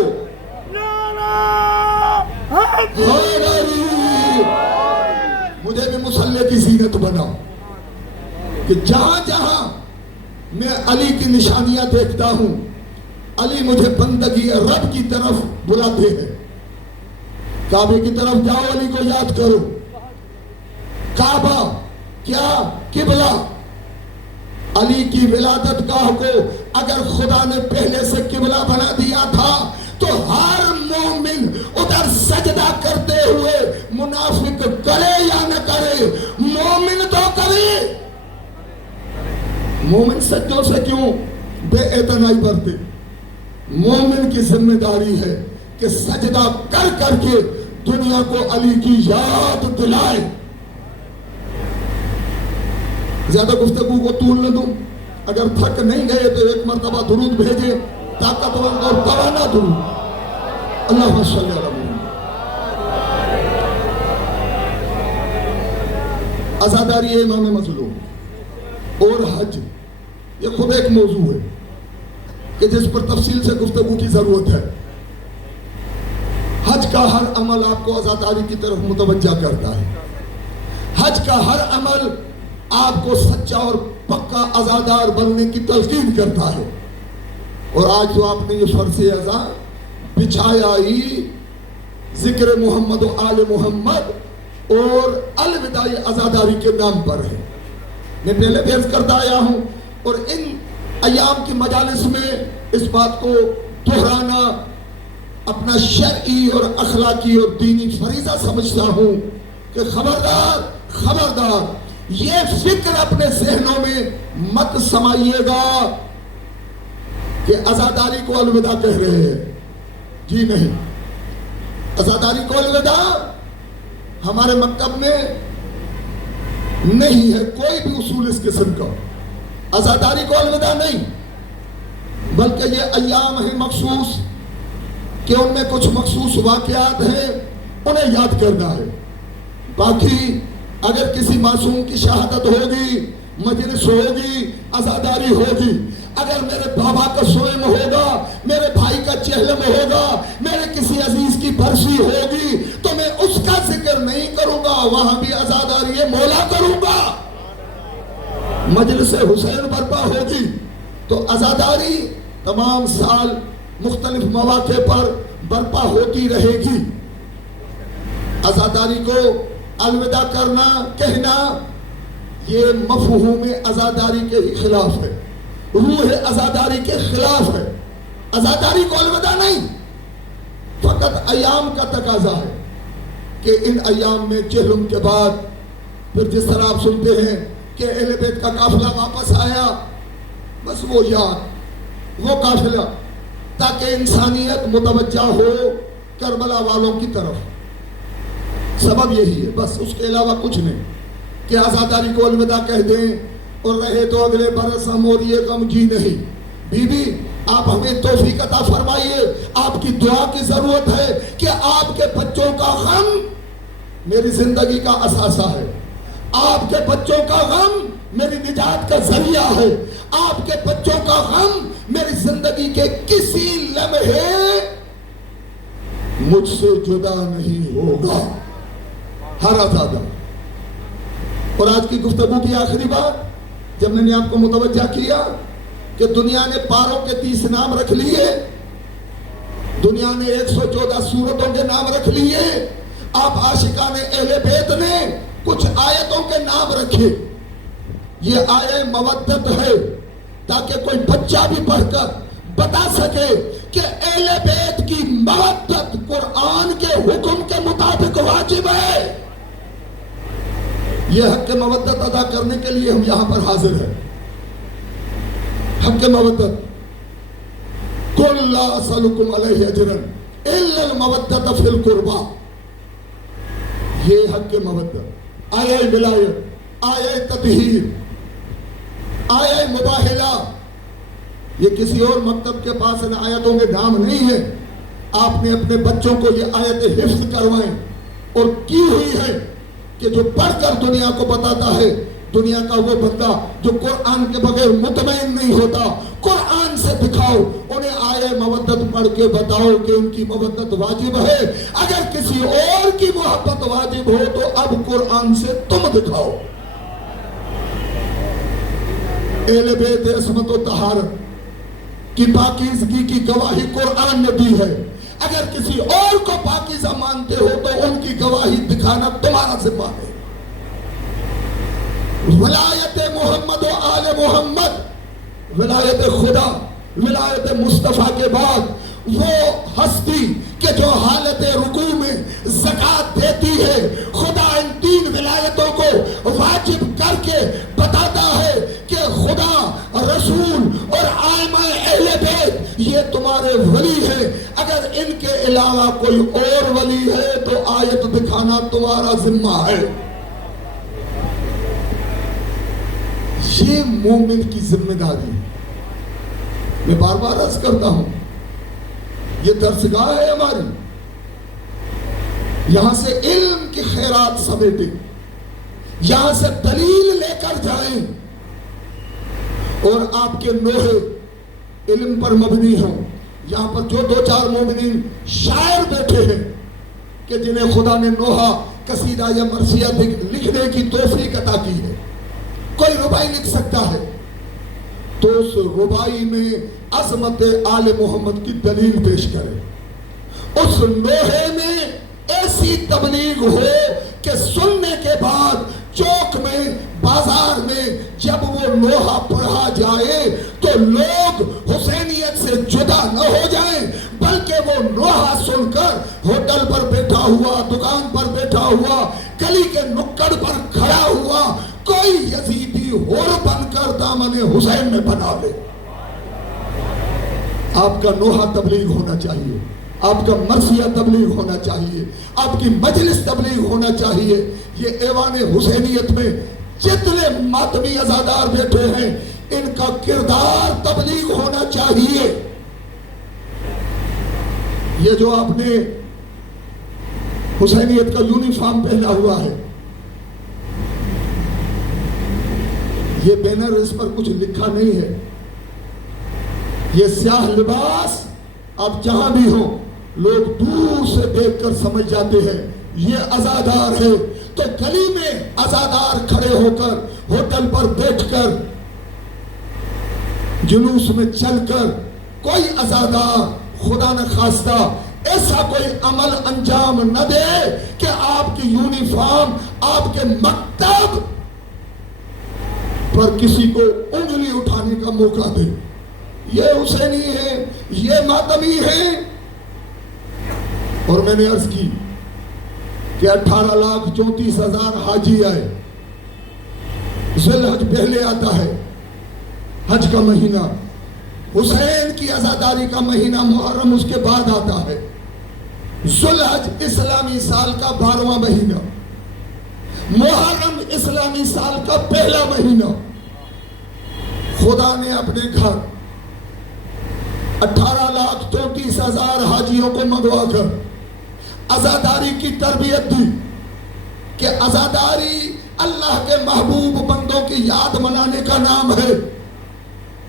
مجھے بھی مصلی کی زینت بناؤ کہ جہاں جہاں میں علی کی نشانیاں دیکھتا ہوں، علی مجھے بندگی رب کی طرف بلاتے ہیں۔ کعبے کی طرف جاؤ، علی کو یاد کرو۔ کعبہ کیا قبلہ، علی کی ولادت گاہ کو اگر خدا نے پہلے سے قبلہ بنا دیا تھا تو ہر مومن ادھر سجدہ کرتے ہوئے، منافق کرے یا نہ کرے، مومن تو کرے۔ مومن سجدوں سے کیوں بے اعتنائی برتے؟ مومن کی ذمہ داری ہے کہ سجدہ کر کر کے دنیا کو علی کی یاد دلائے۔ زیادہ گفتگو کو طول نہ دوں، اگر تھک نہیں گئے تو ایک مرتبہ درود بھیجیں، طاقتور اور توانا درود۔ اللہم صلی علی محمد۔ عزاداری امام مظلوم اور حج، یہ خود ایک موضوع ہے کہ جس پر تفصیل سے گفتگو کی ضرورت ہے۔ حج کا ہر عمل آپ کو عزاداری کی طرف متوجہ کرتا ہے، حج کا ہر عمل آپ کو سچا اور پکا عزادار بننے کی تلقین کرتا ہے۔ اور آج جو آپ نے یہ فرض عزا بچھایا ہی ذکر محمد و آل محمد اور الوداعی عزاداری کے نام پر ہے۔ میں پہلے بھی عرض کرتا آیا ہوں، اور ان ایام کی مجالس میں اس بات کو دہرانا اپنا شرعی اور اخلاقی اور دینی فریضہ سمجھتا ہوں کہ خبردار خبردار یہ فکر اپنے ذہنوں میں مت سمائیے گا کہ عزاداری کو الوداع کہہ رہے ہیں۔ جی نہیں، عزاداری کو الوداع ہمارے مکتب میں نہیں ہے کوئی بھی اصول اس قسم کا۔ عزاداری کو الوداع نہیں، بلکہ یہ ایام ہیں مخصوص کہ ان میں کچھ مخصوص واقعات ہیں، انہیں یاد کرنا ہے۔ باقی اگر کسی معصوم کی شہادت ہوگی، مجلس ہوگی، عزاداری ہوگی، اگر میرے بابا کا سوئم ہوگا، میرے بھائی کا چہلم ہوگا، میرے کسی عزیز کی برسی ہوگی تو میں اس کا ذکر نہیں کروں گا، وہاں بھی عزاداری مولا کروں گا۔ مجلس حسین برپا ہوگی تو عزاداری تمام سال مختلف مواقع پر برپا ہوتی رہے گی۔ عزاداری کو الوداع کرنا، کہنا، یہ مفہوم عزاداری کے خلاف ہے، روح عزاداری کے خلاف ہے۔ عزاداری کو الوداع نہیں، فقط ایام کا تقاضا ہے کہ ان ایام میں چہلم کے بعد پھر جس طرح آپ سنتے ہیں کہ اہل بیت کا قافلہ واپس آیا، بس وہ یاد، وہ قافلہ، تاکہ انسانیت متوجہ ہو کربلا والوں کی طرف۔ سبب یہی ہے، بس اس کے علاوہ کچھ نہیں کہ عزاداری کو الوداع کہہ دیں اور رہے تو اگلے برس ہم اور یہ غم جی نہیں۔ بی بی آپ ہمیں توفیق عطا فرمائیے، آپ کی دعا کی ضرورت ہے کہ آپ کے بچوں کا غم میری زندگی کا اثاثہ ہے، آپ کے بچوں کا غم میری نجات کا ذریعہ ہے، آپ کے بچوں کا غم میری زندگی کے کسی لمحے مجھ سے جدا نہیں ہوگا، ہر عزادہ۔ اور آج کی گفتگو کی آخری بات، جب میں نے آپ کو متوجہ کیا کہ دنیا نے پاروں کے 30 نام رکھ لیے، دنیا نے 114 سورتوں کے نام رکھ لیے، آپ عاشقان اہل بیت نے کچھ آیتوں کے نام رکھے۔ یہ آیت مودت ہے تاکہ کوئی بچہ بھی پڑھ کر بتا سکے کہ اہل بیت کی مودت قرآن کے حکم کے مطابق واجب ہے۔ یہ حق مودت ادا کرنے کے لیے ہم یہاں پر حاضر ہیں۔ حق مودت، قُلْ لَا أَسْأَلُكُمْ عَلَيْهِ أَجْرًا إِلَّا الْمَوَدَّةَ فِي الْقُرْبَى، یہ حق مودت، آیہ ولایت، آیہ تطہیر، آیہ مباہلہ، یہ کسی اور مکتب کے پاس ان آیتوں کے نام نہیں ہے۔ آپ نے اپنے بچوں کو یہ آیت حفظ کروائیں اور کی ہوئی ہے کہ جو پڑھ کر دنیا کو بتاتا ہے، دنیا کا وہ بندہ جو قرآن کے بغیر مطمئن نہیں ہوتا، قرآن سے دکھاؤ انہیں آیہ مودت پڑھ کے بتاؤ کہ ان کی مودت واجب ہے۔ اگر کسی اور کی محبت واجب ہو تو اب قرآن سے تم دکھاؤ۔ اہل بیت عصمت و طہارت کی پاکیزگی کی گواہی قرآن نے دی ہے۔ اگر کسی اور کو پاکیزہ مانتے ہو تو ان کی گواہی دکھانا تمہارا ذمہ ہے۔ ولایت محمد و آل محمد، ولایت خدا، ولایت مصطفیٰ کے بعد وہ ہستی کہ جو حالت رکوع میں زکوٰۃ دیتی ہے، خدا ان 3 ولایتوں کو واجب کر کے بتاتا ہے کہ خدا، رسول اور آئمہ اہل بیت یہ تمہارے ولی ہیں۔ اگر ان کے علاوہ کوئی اور ولی ہے تو آیت دکھانا تمہارا ذمہ ہے۔ یہ مومن کی ذمہ داری ہے۔ میں بار بار عرض کرتا ہوں، یہ درسگاہ ہے ہماری، یہاں سے علم کی خیرات سمیٹیں، یہاں سے دلیل لے کر جائیں اور آپ کے نوحے علم پر مبنی ہوں۔ یہاں پر جو 2-4 مومنین شاعر بیٹھے ہیں کہ جنہیں خدا نے نوحہ قصیدہ یا مرثیہ لکھنے کی توفیق عطا کی ہے، کوئی ربائی لکھ سکتا ہے تو اس ربائی میں عظمت آل محمد کی دلیل پیش کرے، اس نوحے میں ایسی تبلیغ ہو کہ سننے کے بعد چوک میں، بازار میں جب وہ نوحہ پڑھا جائے تو لوگ حسینیت سے جدا نہ ہو جائیں، بلکہ وہ نوحہ سن کر ہوٹل پر بیٹھا ہوا، دکان پر بیٹھا ہوا، گلی کے نکڑ پر کھڑا ہوا کوئی یزیدی ہور بن کر دامن حسین میں بنا لے۔ آپ کا نوحہ تبلیغ ہونا چاہیے، آپ کا مرثیہ تبلیغ ہونا چاہیے، آپ کی مجلس تبلیغ ہونا چاہیے۔ یہ ایوان حسینیت میں جتنے ماتمی عزادار بیٹھے ہیں ان کا کردار تبلیغ ہونا چاہیے۔ یہ جو آپ نے حسینیت کا یونیفارم پہنا ہوا ہے، یہ بینر، اس پر کچھ لکھا نہیں ہے، یہ سیاہ لباس اب جہاں بھی ہو لوگ دور سے دیکھ کر سمجھ جاتے ہیں یہ عزادار ہے۔ تو گلی میں عزادار کھڑے ہو کر، ہوٹل پر بیٹھ کر، جلوس میں چل کر کوئی عزادار خدا نہ خواستہ ایسا کوئی عمل انجام نہ دے کہ آپ کی یونیفارم، آپ کے مکتب پر کسی کو انگلی اٹھانے کا موقع دے. یہ حسینی ہے، یہ ماتمی ہے. اور میں نے عرض کی کہ 18,34,000 حاجی آئے. ذی الحج پہلے آتا ہے، حج کا مہینہ. حسین کی عزاداری کا مہینہ محرم اس کے بعد آتا ہے. ذی الحج اسلامی سال کا 12واں مہینہ، محرم اسلامی سال کا پہلا مہینہ. خدا نے اپنے گھر 18,34,000 حاجیوں کو منگوا کر عزاداری کی تربیت دی کہ عزاداری اللہ کے محبوب بندوں کی یاد منانے کا نام ہے.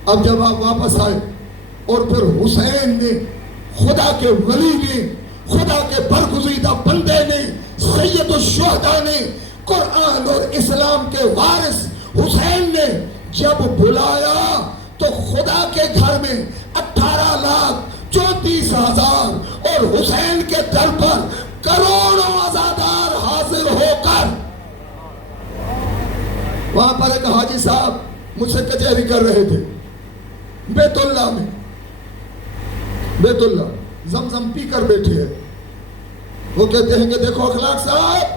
اب جب آپ واپس آئے اور پھر حسین نے، خدا کے ولی نے، خدا کے برگزیدہ بندے نے، سید الشہداء نے، قرآن اور اسلام کے وارث حسین نے جب بلایا تو خدا کے گھر میں 18,34,000 اور حسین کے در پر کروڑوں عزادار حاضر ہو کر. وہاں پر ایک حاجی صاحب مجھ سے کچہری کر رہے تھے بیت اللہ میں. بیت اللہ زمزم پی کر بیٹھے ہیں. وہ کہتے ہیں کہ دیکھو اخلاق صاحب،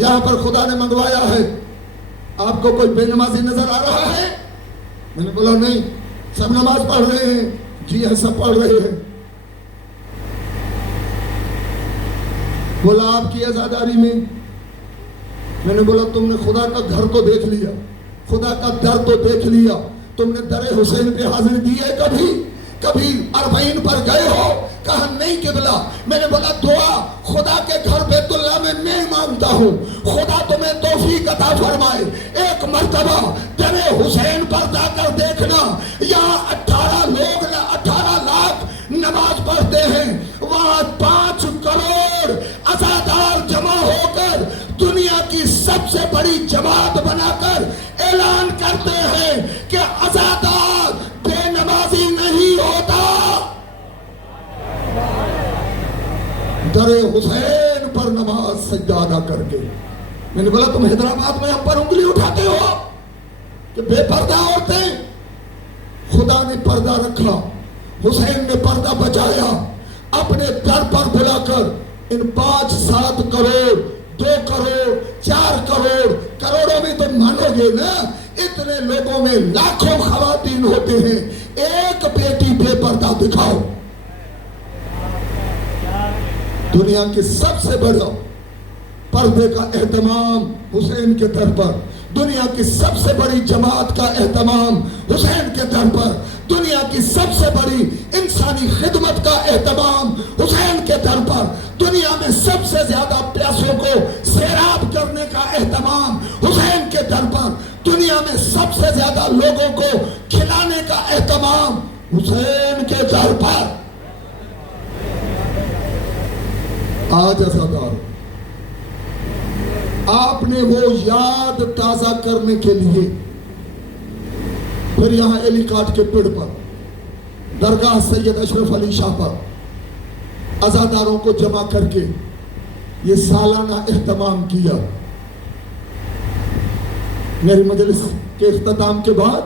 یہاں پر خدا نے منگوایا ہے، آپ کو کوئی بے نمازی نظر آ رہا ہے؟ میں نے بولا نہیں، سب نماز پڑھ رہے ہیں. جی ہاں سب پڑھ رہے ہیں. بولا آپ کی عزاداری میں نے بولا تم نے خدا کا گھر تو دیکھ لیا، خدا کا در تو دیکھ لیا، تم نے در حسین پہ حاضری دی ہے کبھی 40 پر گئے ہو؟ کہا نہیں قبلہ. میں نے بولا دعا خدا کے گھر بیت اللہ میں مانگتا ہوں، خدا تمہیں توفیق عطا فرمائے. ایک مرتبہ در حسین پر جا کر دیکھنا، یہاں 18 لاکھ نماز پڑھتے ہیں، وہاں 5 کروڑ عزادار جمع ہو کر دنیا کی سب سے بڑی جماعت بنا کر اعلان کرتے ہیں کہ عزادار بے نمازی نہیں ہوتا. در حسین پر نماز سجدہ ادا کر کے. میں نے بولا تم حیدرآباد میں ہم پر انگلی اٹھاتے ہو کہ بے پردہ عورتیں. خدا نے پردہ رکھا، حسین نے پردہ بچایا. اپنے در پر بلا کر ان 5 7 کروڑ 2 کروڑ 4 کروڑوں میں تو مانو گے نا، اتنے لوگوں میں لاکھوں خواتین ہوتے ہیں. ایک بیٹی بے پردہ دکھاؤ. دنیا کے سب سے بڑا پردے کا اہتمام حسین کے در پر، دنیا کی سب سے بڑی جماعت کا اہتمام حسین کے در پر، دنیا کی سب سے بڑی انسانی خدمت کا اہتمام حسین کے در پر، دنیا میں سب سے زیادہ پیاسوں کو سیراب کرنے کا اہتمام حسین کے در پر، دنیا میں سب سے زیادہ لوگوں کو کھلانے کا اہتمام حسین کے در پر. آج عزادار آپ نے وہ یاد تازہ کرنے کے لیے پھر یہاں علی کاٹ کے پیڑ پر درگاہ سید اشرف علی شاہ پر عزاداروں کو جمع کر کے یہ سالانہ اہتمام کیا. میری مجلس کے اختتام کے بعد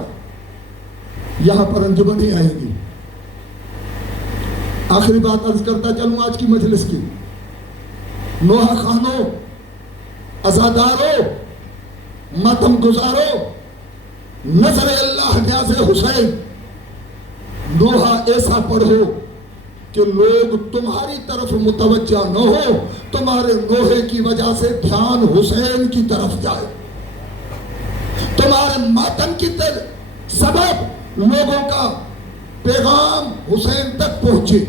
یہاں پر انجمنیں آئیں گی. آخری بات عرض کرتا چلوں آج کی مجلس کی. نوحہ خانوں، عزاداروں، ماتم گزاروں، نظر اللہ نیاز حسین، نوحہ ایسا پڑھو کہ لوگ تمہاری طرف متوجہ نہ ہو، تمہارے نوحے کی وجہ سے دھیان حسین کی طرف جائے، تمہارے ماتم کی سبب لوگوں کا پیغام حسین تک پہنچے.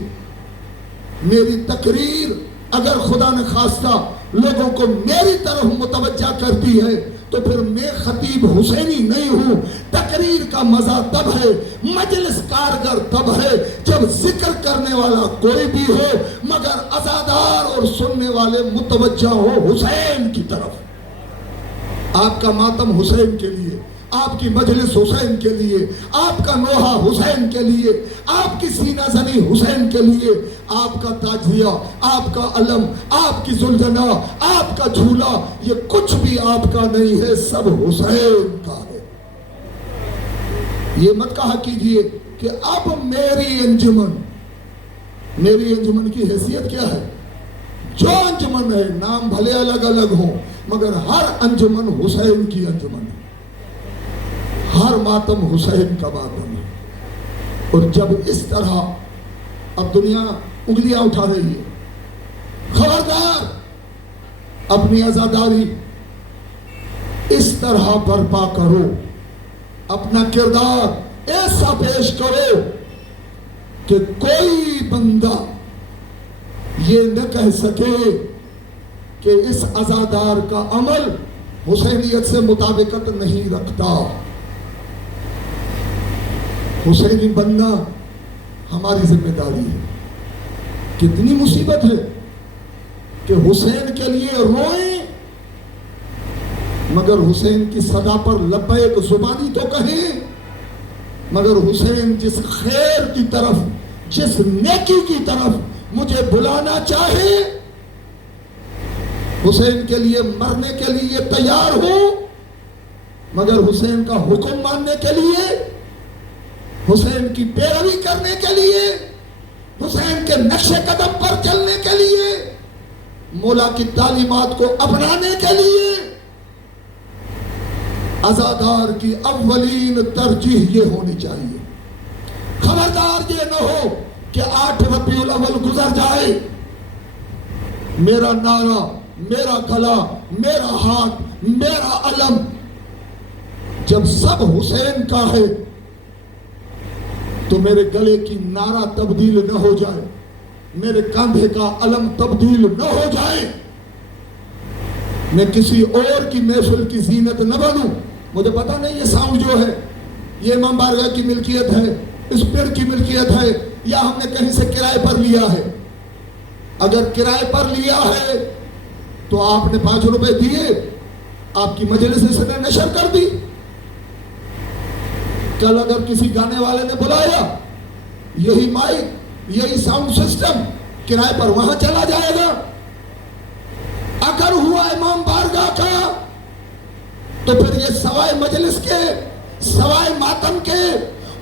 میری تقریر اگر خدا نے خواستہ لوگوں کو میری طرف متوجہ کرتی ہے تو پھر میں خطیب حسینی نہیں ہوں. تقریر کا مزہ تب ہے، مجلس کارگر تب ہے جب ذکر کرنے والا کوئی بھی ہو مگر عزادار اور سننے والے متوجہ ہو حسین کی طرف. آپ کا ماتم حسین کے لیے، آپ کی مجلس حسین کے لیے، آپ کا نوحہ حسین کے لیے، آپ کی سینہ زنی حسین کے لیے، آپ کا تاجیہ، آپ کا علم، آپ کی زلجنہ، آپ کا جھولا، یہ کچھ بھی آپ کا نہیں ہے، سب حسین کا ہے۔ یہ مت کہا کیجئے کہ اب میری انجمن کی حیثیت کیا ہے؟ جو انجمن ہے، نام بھلے الگ الگ ہوں مگر ہر انجمن حسین کی انجمن ہے، ہر ماتم حسین کا ماتم ہے۔ اور جب اس طرح اب دنیا انگلیاں اٹھا رہی ہے، خبردار اپنی عزاداری اس طرح برپا کرو، اپنا کردار ایسا پیش کرو کہ کوئی بندہ یہ نہ کہہ سکے کہ اس عزادار کا عمل حسینیت سے مطابقت نہیں رکھتا۔ حسینی بننا ہماری ذمہ داری ہے۔ کتنی مصیبت ہے کہ حسین کے لیے روئیں مگر حسین کی صدا پر لبیک زبانی تو کہیں، مگر حسین جس خیر کی طرف، جس نیکی کی طرف مجھے بلانا چاہے، حسین کے لیے مرنے کے لیے تیار ہوں، مگر حسین کا حکم ماننے کے لیے، حسین کی پیروی کرنے کے لیے، حسین کے نقش قدم پر چلنے کے لیے، مولا کی تعلیمات کو اپنانے کے لیے، عزادار کی اولین ترجیح یہ ہونی چاہیے۔ خبردار یہ نہ ہو کہ 8 ربیع الاول گزر جائے، میرا نعرہ، میرا گلا، میرا ہاتھ، میرا علم جب سب حسین کا ہے تو میرے گلے کی نعرہ تبدیل نہ ہو جائے، میرے کاندھے کا علم تبدیل نہ ہو جائے، میں کسی اور کی محفل کی زینت نہ بنوں۔ مجھے پتا نہیں یہ ساؤنڈ جو ہے یہ امام بارگاہ کی ملکیت ہے، اس پیڑ کی ملکیت ہے، یا ہم نے کہیں سے کرائے پر لیا ہے۔ اگر کرائے پر لیا ہے تو آپ نے 5 روپے دیے، آپ کی مجلس سے نے نشر کر دی۔ کل اگر کسی گانے والے نے بلایا، یہی مائک، یہی ساؤنڈ سسٹم کرائے پر وہاں چلا جائے گا۔ اگر ہوا امام بارگاہ کا تو پھر یہ سوائے مجلس کے، سوائے ماتم کے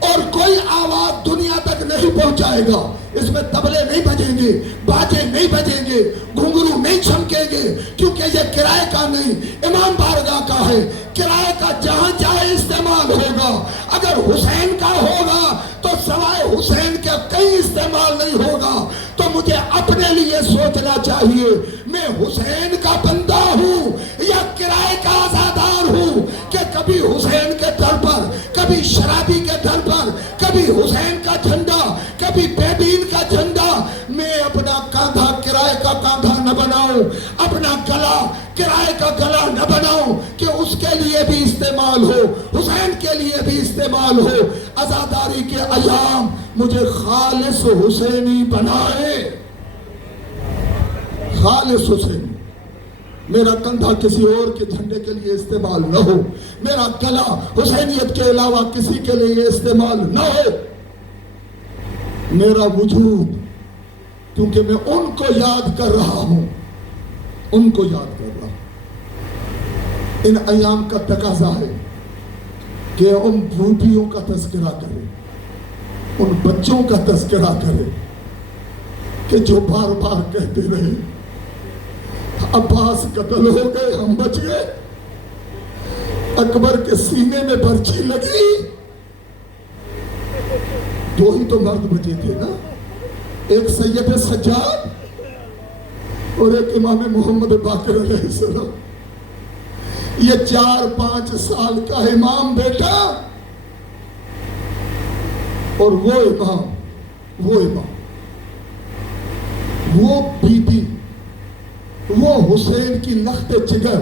اور کوئی آواز دنیا تک نہیں پہنچائے گا۔ اس میں طبلے نہیں بجیں گے، باجے نہیں بجیں گے، گھنگرو نہیں چھمکیں گے، کیونکہ یہ کرائے کا نہیں، امام بارگاہ کا ہے۔ کرائے کا جہاں چاہے استعمال ہوگا، اگر حسین کا ہوگا تو سوائے حسین کے کہیں استعمال نہیں ہوگا۔ تو مجھے اپنے لیے سوچنا چاہیے، میں حسین کا بندہ ہوں یا کرائے کا عزادار ہوں، کہ کبھی حسین کے در پر، کبھی شرابی کے در پر، کبھی حسین کا جھنڈا، کبھی بے دین کا جھنڈا، میں اپنا کاندھا کرائے کا کاندھا نہ بناؤں، اپنا گلا کرائے کا گلا نہ بناؤں کہ اس کے لیے بھی استعمال ہو، حسین کے لیے بھی استعمال ہو۔ عزاداری کے ایام مجھے خالص حسینی بنائے، خالص حسینی۔ میرا کندھا کسی اور کے جھنڈے کے لیے استعمال نہ ہو، میرا گلا حسینیت کے علاوہ کسی کے لیے استعمال نہ ہو۔ میرا وجود، کیونکہ میں ان کو یاد کر رہا ہوں، ان کو یاد کر رہا ہوں۔ ان ایام کا تقاضا ہے کہ ان بوٹیوں کا تذکرہ کرے، ان بچوں کا تذکرہ کرے کہ جو بار بار کہتے رہے عباس قتل ہو گئے، ہم بچ گئے، اکبر کے سینے میں برچی لگی۔ 2 ہی تو مرد بچے تھے نا، ایک سید سجاد اور ایک امام محمد باقر علیہ السلام۔ یہ 4-5 سال کا امام بیٹا اور وہ امام، وہ بی بی، وہ حسین کی لخت جگر۔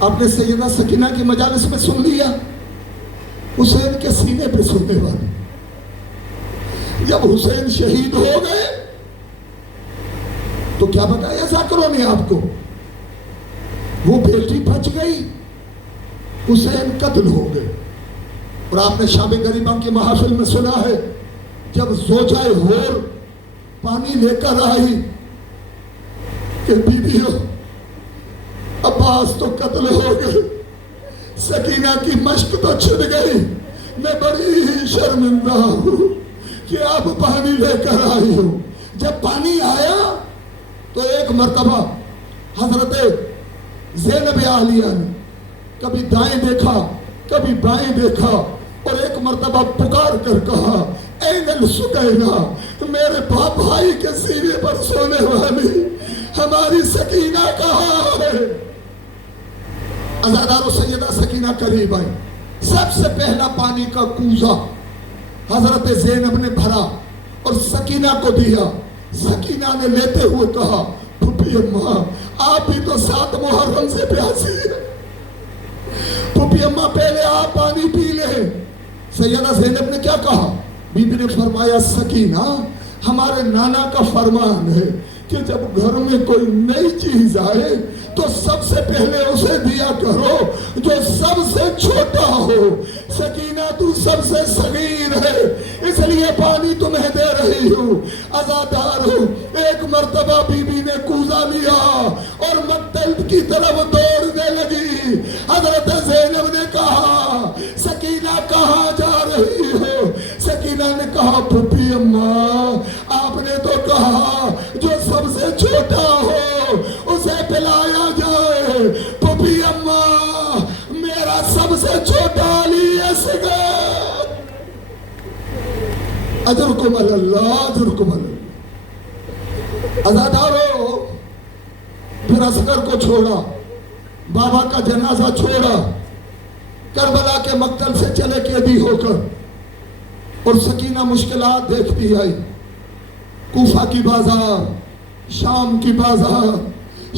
آپ نے سیدہ سکینہ کی مجالس میں سن لیا، حسین کے سینے پہ سننے والے۔ جب حسین شہید ہو گئے تو کیا بتایا ذاکروں نے آپ کو؟ وہ بیٹی بچ گئی، حسین قتل ہو گئے. اور آپ نے شاب غریبہ کی محافل میں سنا ہے جب زوجہ ہور پانی لے کر آئی کہ بیویوں عباس تو قتل ہو گئے, سکینہ کی مشق تو چھن گئی, میں بڑی ہی شرمندہ ہوں کہ آپ پانی لے کر آئی ہوں. جب پانی آیا تو ایک مرتبہ حضرت زینب عالیہ نے کبھی دائیں دیکھا کبھی بائیں دیکھا اور ایک مرتبہ پکار کر کہا این السکینہ, میرے باپ بھائی کے سینے پر سونے والی ہماری سکینہ کہاں ہے. عزادار و سیدہ سکینہ قریب آئی. سب سے پہلا پانی کا کوزہ حضرت زینب نے بھرا اور سکینہ کو دیا. سکینہ نے لیتے ہوئے کہا پھپھی اماں آپ بھی تو 7 محرم سے پیاسی ہے, پھپھی اماں پہلے آپ پانی پی لیں. سیدہ زینب نے کیا کہا؟ بی بی نے فرمایا سکینہ ہمارے نانا کا فرمان ہے کہ جب گھر میں کوئی نئی چیز آئے تو سب سے پہلے اسے دیا کرو جو سب سے چھوٹا ہو. سکینہ تو سب سے صغیر ہے اس لیے پانی تمہیں دے رہی ہوں. عزادار ہوں. ایک مرتبہ بی بی نے کوزہ لیا اور مقتل کی طرف دوڑنے لگی. حضرت زینب نے کہا سکینہ کہاں جا رہی ہو؟ سکینہ نے کہا پھپھی اماں آپ نے تو کہا جو سب سے چھوٹا ہو اسے پلایا جائے. پھپھی اماں میرا سب سے چھوٹا علی اصغر. اجرکم اللہ اجرکم اللہ. عزادارو پھر اصغر کو چھوڑا, بابا کا جنازہ چھوڑا, کربلا کے مقتل سے چلے قیدی ہو کر, اور سکینہ مشکلات دیکھتی آئی. کوفہ کی بازار, شام کی بازار,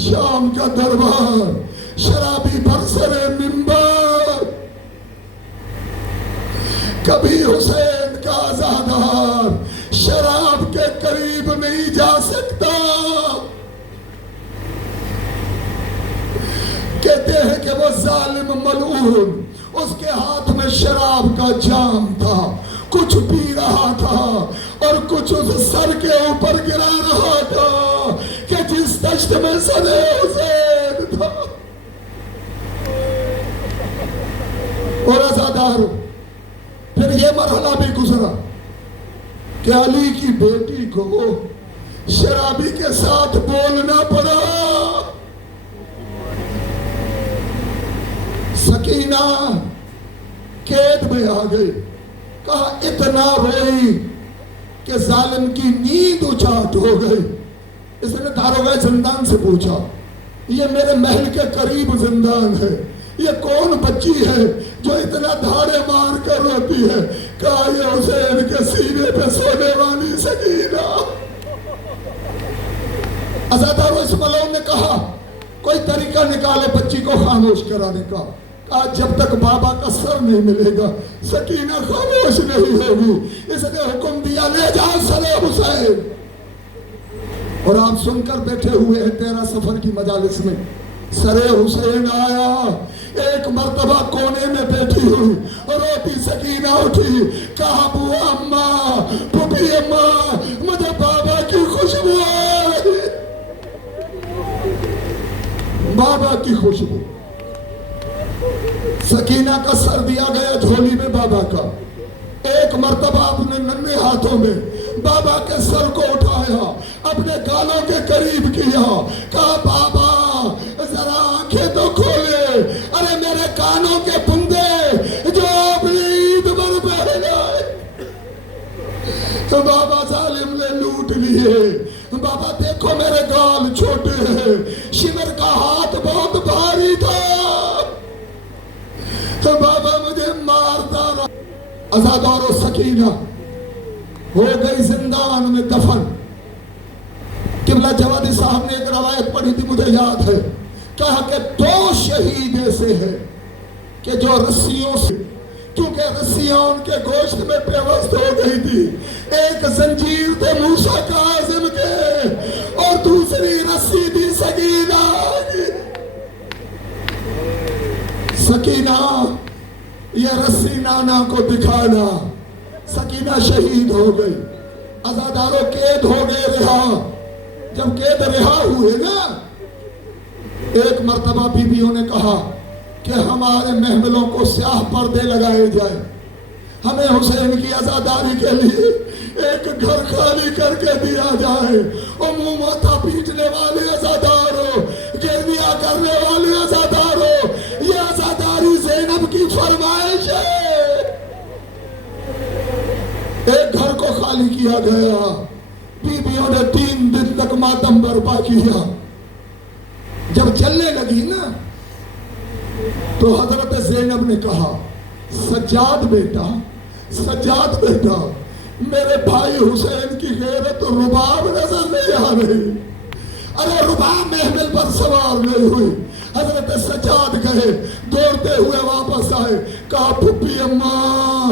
شام کا دربار, شرابی برسر منبر, کبھی حسین کا عزادار شراب کے قریب نہیں جا سکتا. کہتے ہیں کہ وہ ظالم ملعون اس کے ہاتھ میں شراب کا جام تھا, کچھ پی رہا تھا اور کچھ اس سر کے اوپر گرا رہا تھا کہ جس تشت میں سر حسین تھا. اور عزادار پھر یہ مرحلہ بھی گزرا کہ علی کی بیٹی کو شرابی کے ساتھ بولنا پڑا. سکینہ قید میں آ گئی. کہا اتنا روئی کہ ظالم کی نیند اچاٹ ہو گئی. اس نے داروغہ زندان سے پوچھا یہ میرے محل کے قریب زندان ہے, یہ کون بچی ہے جو اتنا دھاڑے مار کر روتی ہے؟ کہا یہ حسین کے سینے پہ سونے والی سکینہ. عزادارو اس ملعون نے کہا کوئی طریقہ نکالے بچی کو خاموش کرانے کا. جب تک بابا کا سر نہیں ملے گا سکینہ خاموش نہیں ہوگی. اس نے حکم دیا لے جاؤ سر حسین. اور آپ سن کر بیٹھے ہوئے ہیں 13 سفر کی مجالس میں. سر حسین آیا, ایک مرتبہ کونے میں بیٹھی ہوئی روتی سکینہ اٹھی. کہا بوا اماں پھپھی اماں مجھے بابا کی خوشبو آئی. بابا کی خوشبو. سکینہ کا سر دیا گیا جھولی میں بابا کا. ایک مرتبہ اپنے ننھے ہاتھوں میں بابا کے سر کو اٹھایا, اپنے گالوں کے قریب کیا. کہا بابا ذرا آنکھیں تو کھولے, ارے میرے کانوں کے پندے جو اپنی عید پر پہنائے. بابا ظالم نے لوٹ لیے. بابا دیکھو میرے گال چھوٹے ہیں, شمر کا ہاتھ بہت بھاری تھا, بابا مجھے مارتا رہا. عزادار و سکینہ ہو گئی زندان میں دفن. قبلہ جوادی صاحب نے ایک روایت پڑھی تھی مجھے یاد ہے. کہا کہ 2 شہید ایسے ہیں کہ جو رسیوں سے, کیونکہ رسیاں ان کے گوشت میں پیوست ہو گئی تھی. ایک زنجیر تھے موسیٰ کاظم کے اور دوسری رسی تھی سکینہ کی. سکینہ یہ رسی نانا کو دکھانا. سکینہ شہید ہو گئی، عزاداروں قید ہو گئے رہا. جب قید رہا ہوئے نا، ایک مرتبہ بیویوں نے کہا کہ ہمارے محملوں کو سیاہ پردے لگائے جائیں، ہمیں حسین کی عزاداری کے لیے ایک گھر خالی کر کے دیا جائے. اور منہ ماتھا پیٹنے والے عزاداروں، گرنیاں کرنے والے عزاداروں، یہ عزاداری زینب کی فرمائش ہے. ایک گھر کو خالی کیا گیا. بیویوں نے 3 دن تک ماتم برپا کیا. جب چلنے لگی نا تو حضرت زینب نے کہا، سجاد بیٹا، سجاد بیٹا، میرے بھائی حسین کی غیرت و رباب نظر نہیں آ رہی. ارے رباب محمل پر سوار نہیں ہوئی. حضرت سجاد گئے، دوڑتے ہوئے واپس آئے، کہا پھپھی اماں،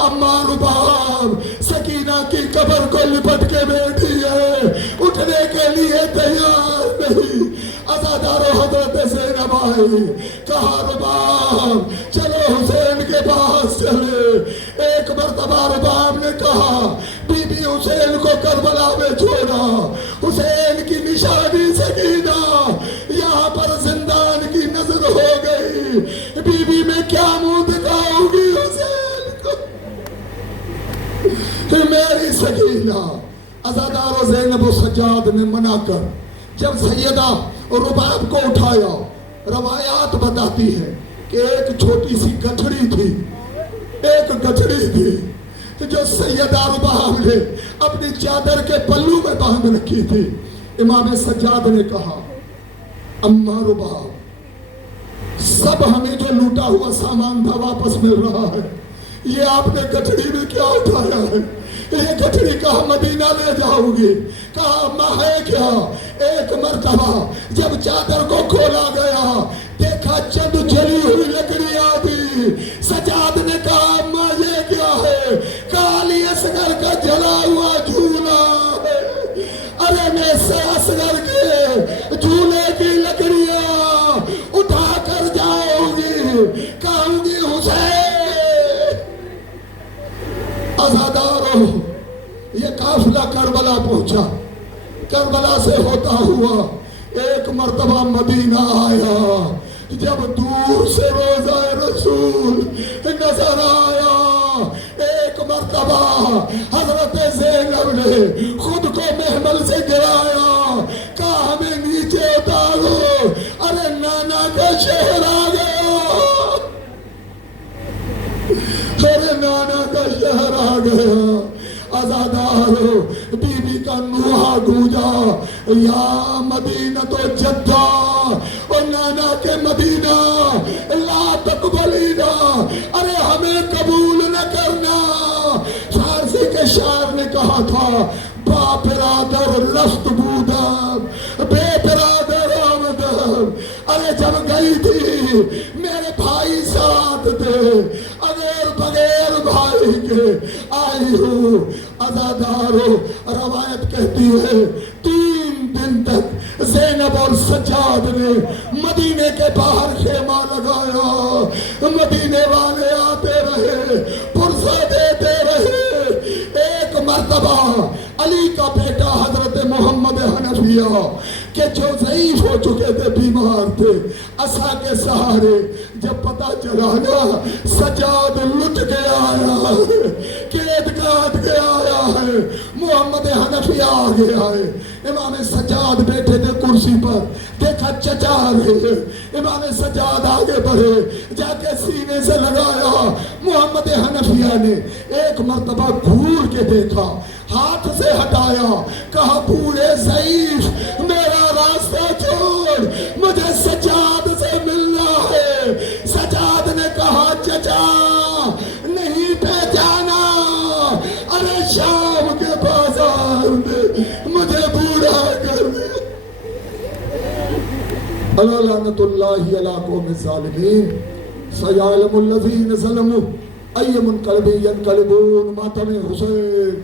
اماں رباب سکینہ کی قبر کو لپٹ کے بیٹھی ہے، اٹھنے کے لیے تیار نہیں. عزاداروں حضرت زینب آئی، کہا رباب چلو حسین کے پاس چلے. ایک مرتبہ رباب نے کہا، بی بی حسین کو کربلا میں چھوڑا، حسین کی نشانی سکینہ یہاں پر زندان کی نظر ہو گئی. بی بی میں کیا منہ دکھاؤں گی حسین کو، میری سکینہ. عزادار و زینب و سجاد نے منا کر جب سیدہ رباب کو اٹھایا، روایات بتاتی ہے کہ ایک چھوٹی سی گٹھڑی تھی، ایک گٹھڑی تھی جو سیدہ رباب نے اپنی چادر کے پلو میں باندھ رکھی تھی. امام سجاد نے کہا، اماں رباب، سب ہمیں جو لوٹا ہوا سامان تھا واپس مل رہا ہے، یہ آپ نے گٹھڑی میں کیا اٹھایا ہے؟ یہ گٹھڑی کہا مدینہ لے جاؤ گی. کہا اماں ہے کیا؟ ایک مرتبہ جب چادر کو کھولا گیا دیکھا چند جلی ہوئی لکڑیاں تھی. سجاد نے کہا اماں یہ کیا ہے؟ کہا علی اصغر کا جلا ہوا جھولا ہے. ارے میں سے اصغر کے جھولے کی لکڑیاں اٹھا کر جاؤں گی، کہوں گی حسین. عزاداروں یہ قافلہ کربلا پہنچا. کربلا سے ہوتا ہوا ایک مرتبہ مدینہ آیا. جب دور سے روضہ رسول نظر آیا، ایک مرتبہ حضرت زینب نے خود کو محمل سے گرایا، کہا ہمیں نیچے اتارو. ارے نانا کا شہر آ گیا، ارے نانا کا شہر آ گیا. عزادارو بی بی کا نوحہ گونجا، یا مدینہ تو جدہ، اور نانا کے مدینہ لا تقبلینا، ارے ہمیں قبول نہ کرنا. فارسی کے شاعر نے کہا تھا، با برادر رفت بودم، بے برادر آمدم. ارے جب گئی تھی میرے بھائی ساتھ تھے، اگر بغیر بھائی کے آئی ہوں. عزادارو روایت کہتی ہے 3 دن تک زینب اور سجاد نے مدینے کے باہر خیمہ لگایا. مدینے والے آتے رہے، پرسہ دیتے رہے. ایک مرتبہ علی کا بیٹا حضرت محمد حنفیہ کہ جو ضعیف ہو چکے تھے، بیمار تھے، عصا کے سہارے جب پتا چلا نا سجاد لٹ کے آیا ہے، قید کاٹ کے آیا ہے، محمد حنفیہ آگے آئے. امام سجاد بیٹھے تھے کرسی پر، دیکھا چچا رہے. امام سجاد آگے بڑھے، جا کے سینے سے لگایا. محمد حنفیہ نے ایک مرتبہ گھور کے دیکھا، ہاتھ سے ہٹایا، کہا بوڑھے ضعیف میرا راستہ چھوڑ، مجھے سجاد سے ملنا ہے. سجاد نے کہا چچا نہیں پہچانا، ارے شام کے بازار میں مجھے بوڑھا کر دے. الا لعنت اللہ علی قوم الظالمین. سیعلم الذین ظلموا ای منقلب ینقلبون. ماتم حسین.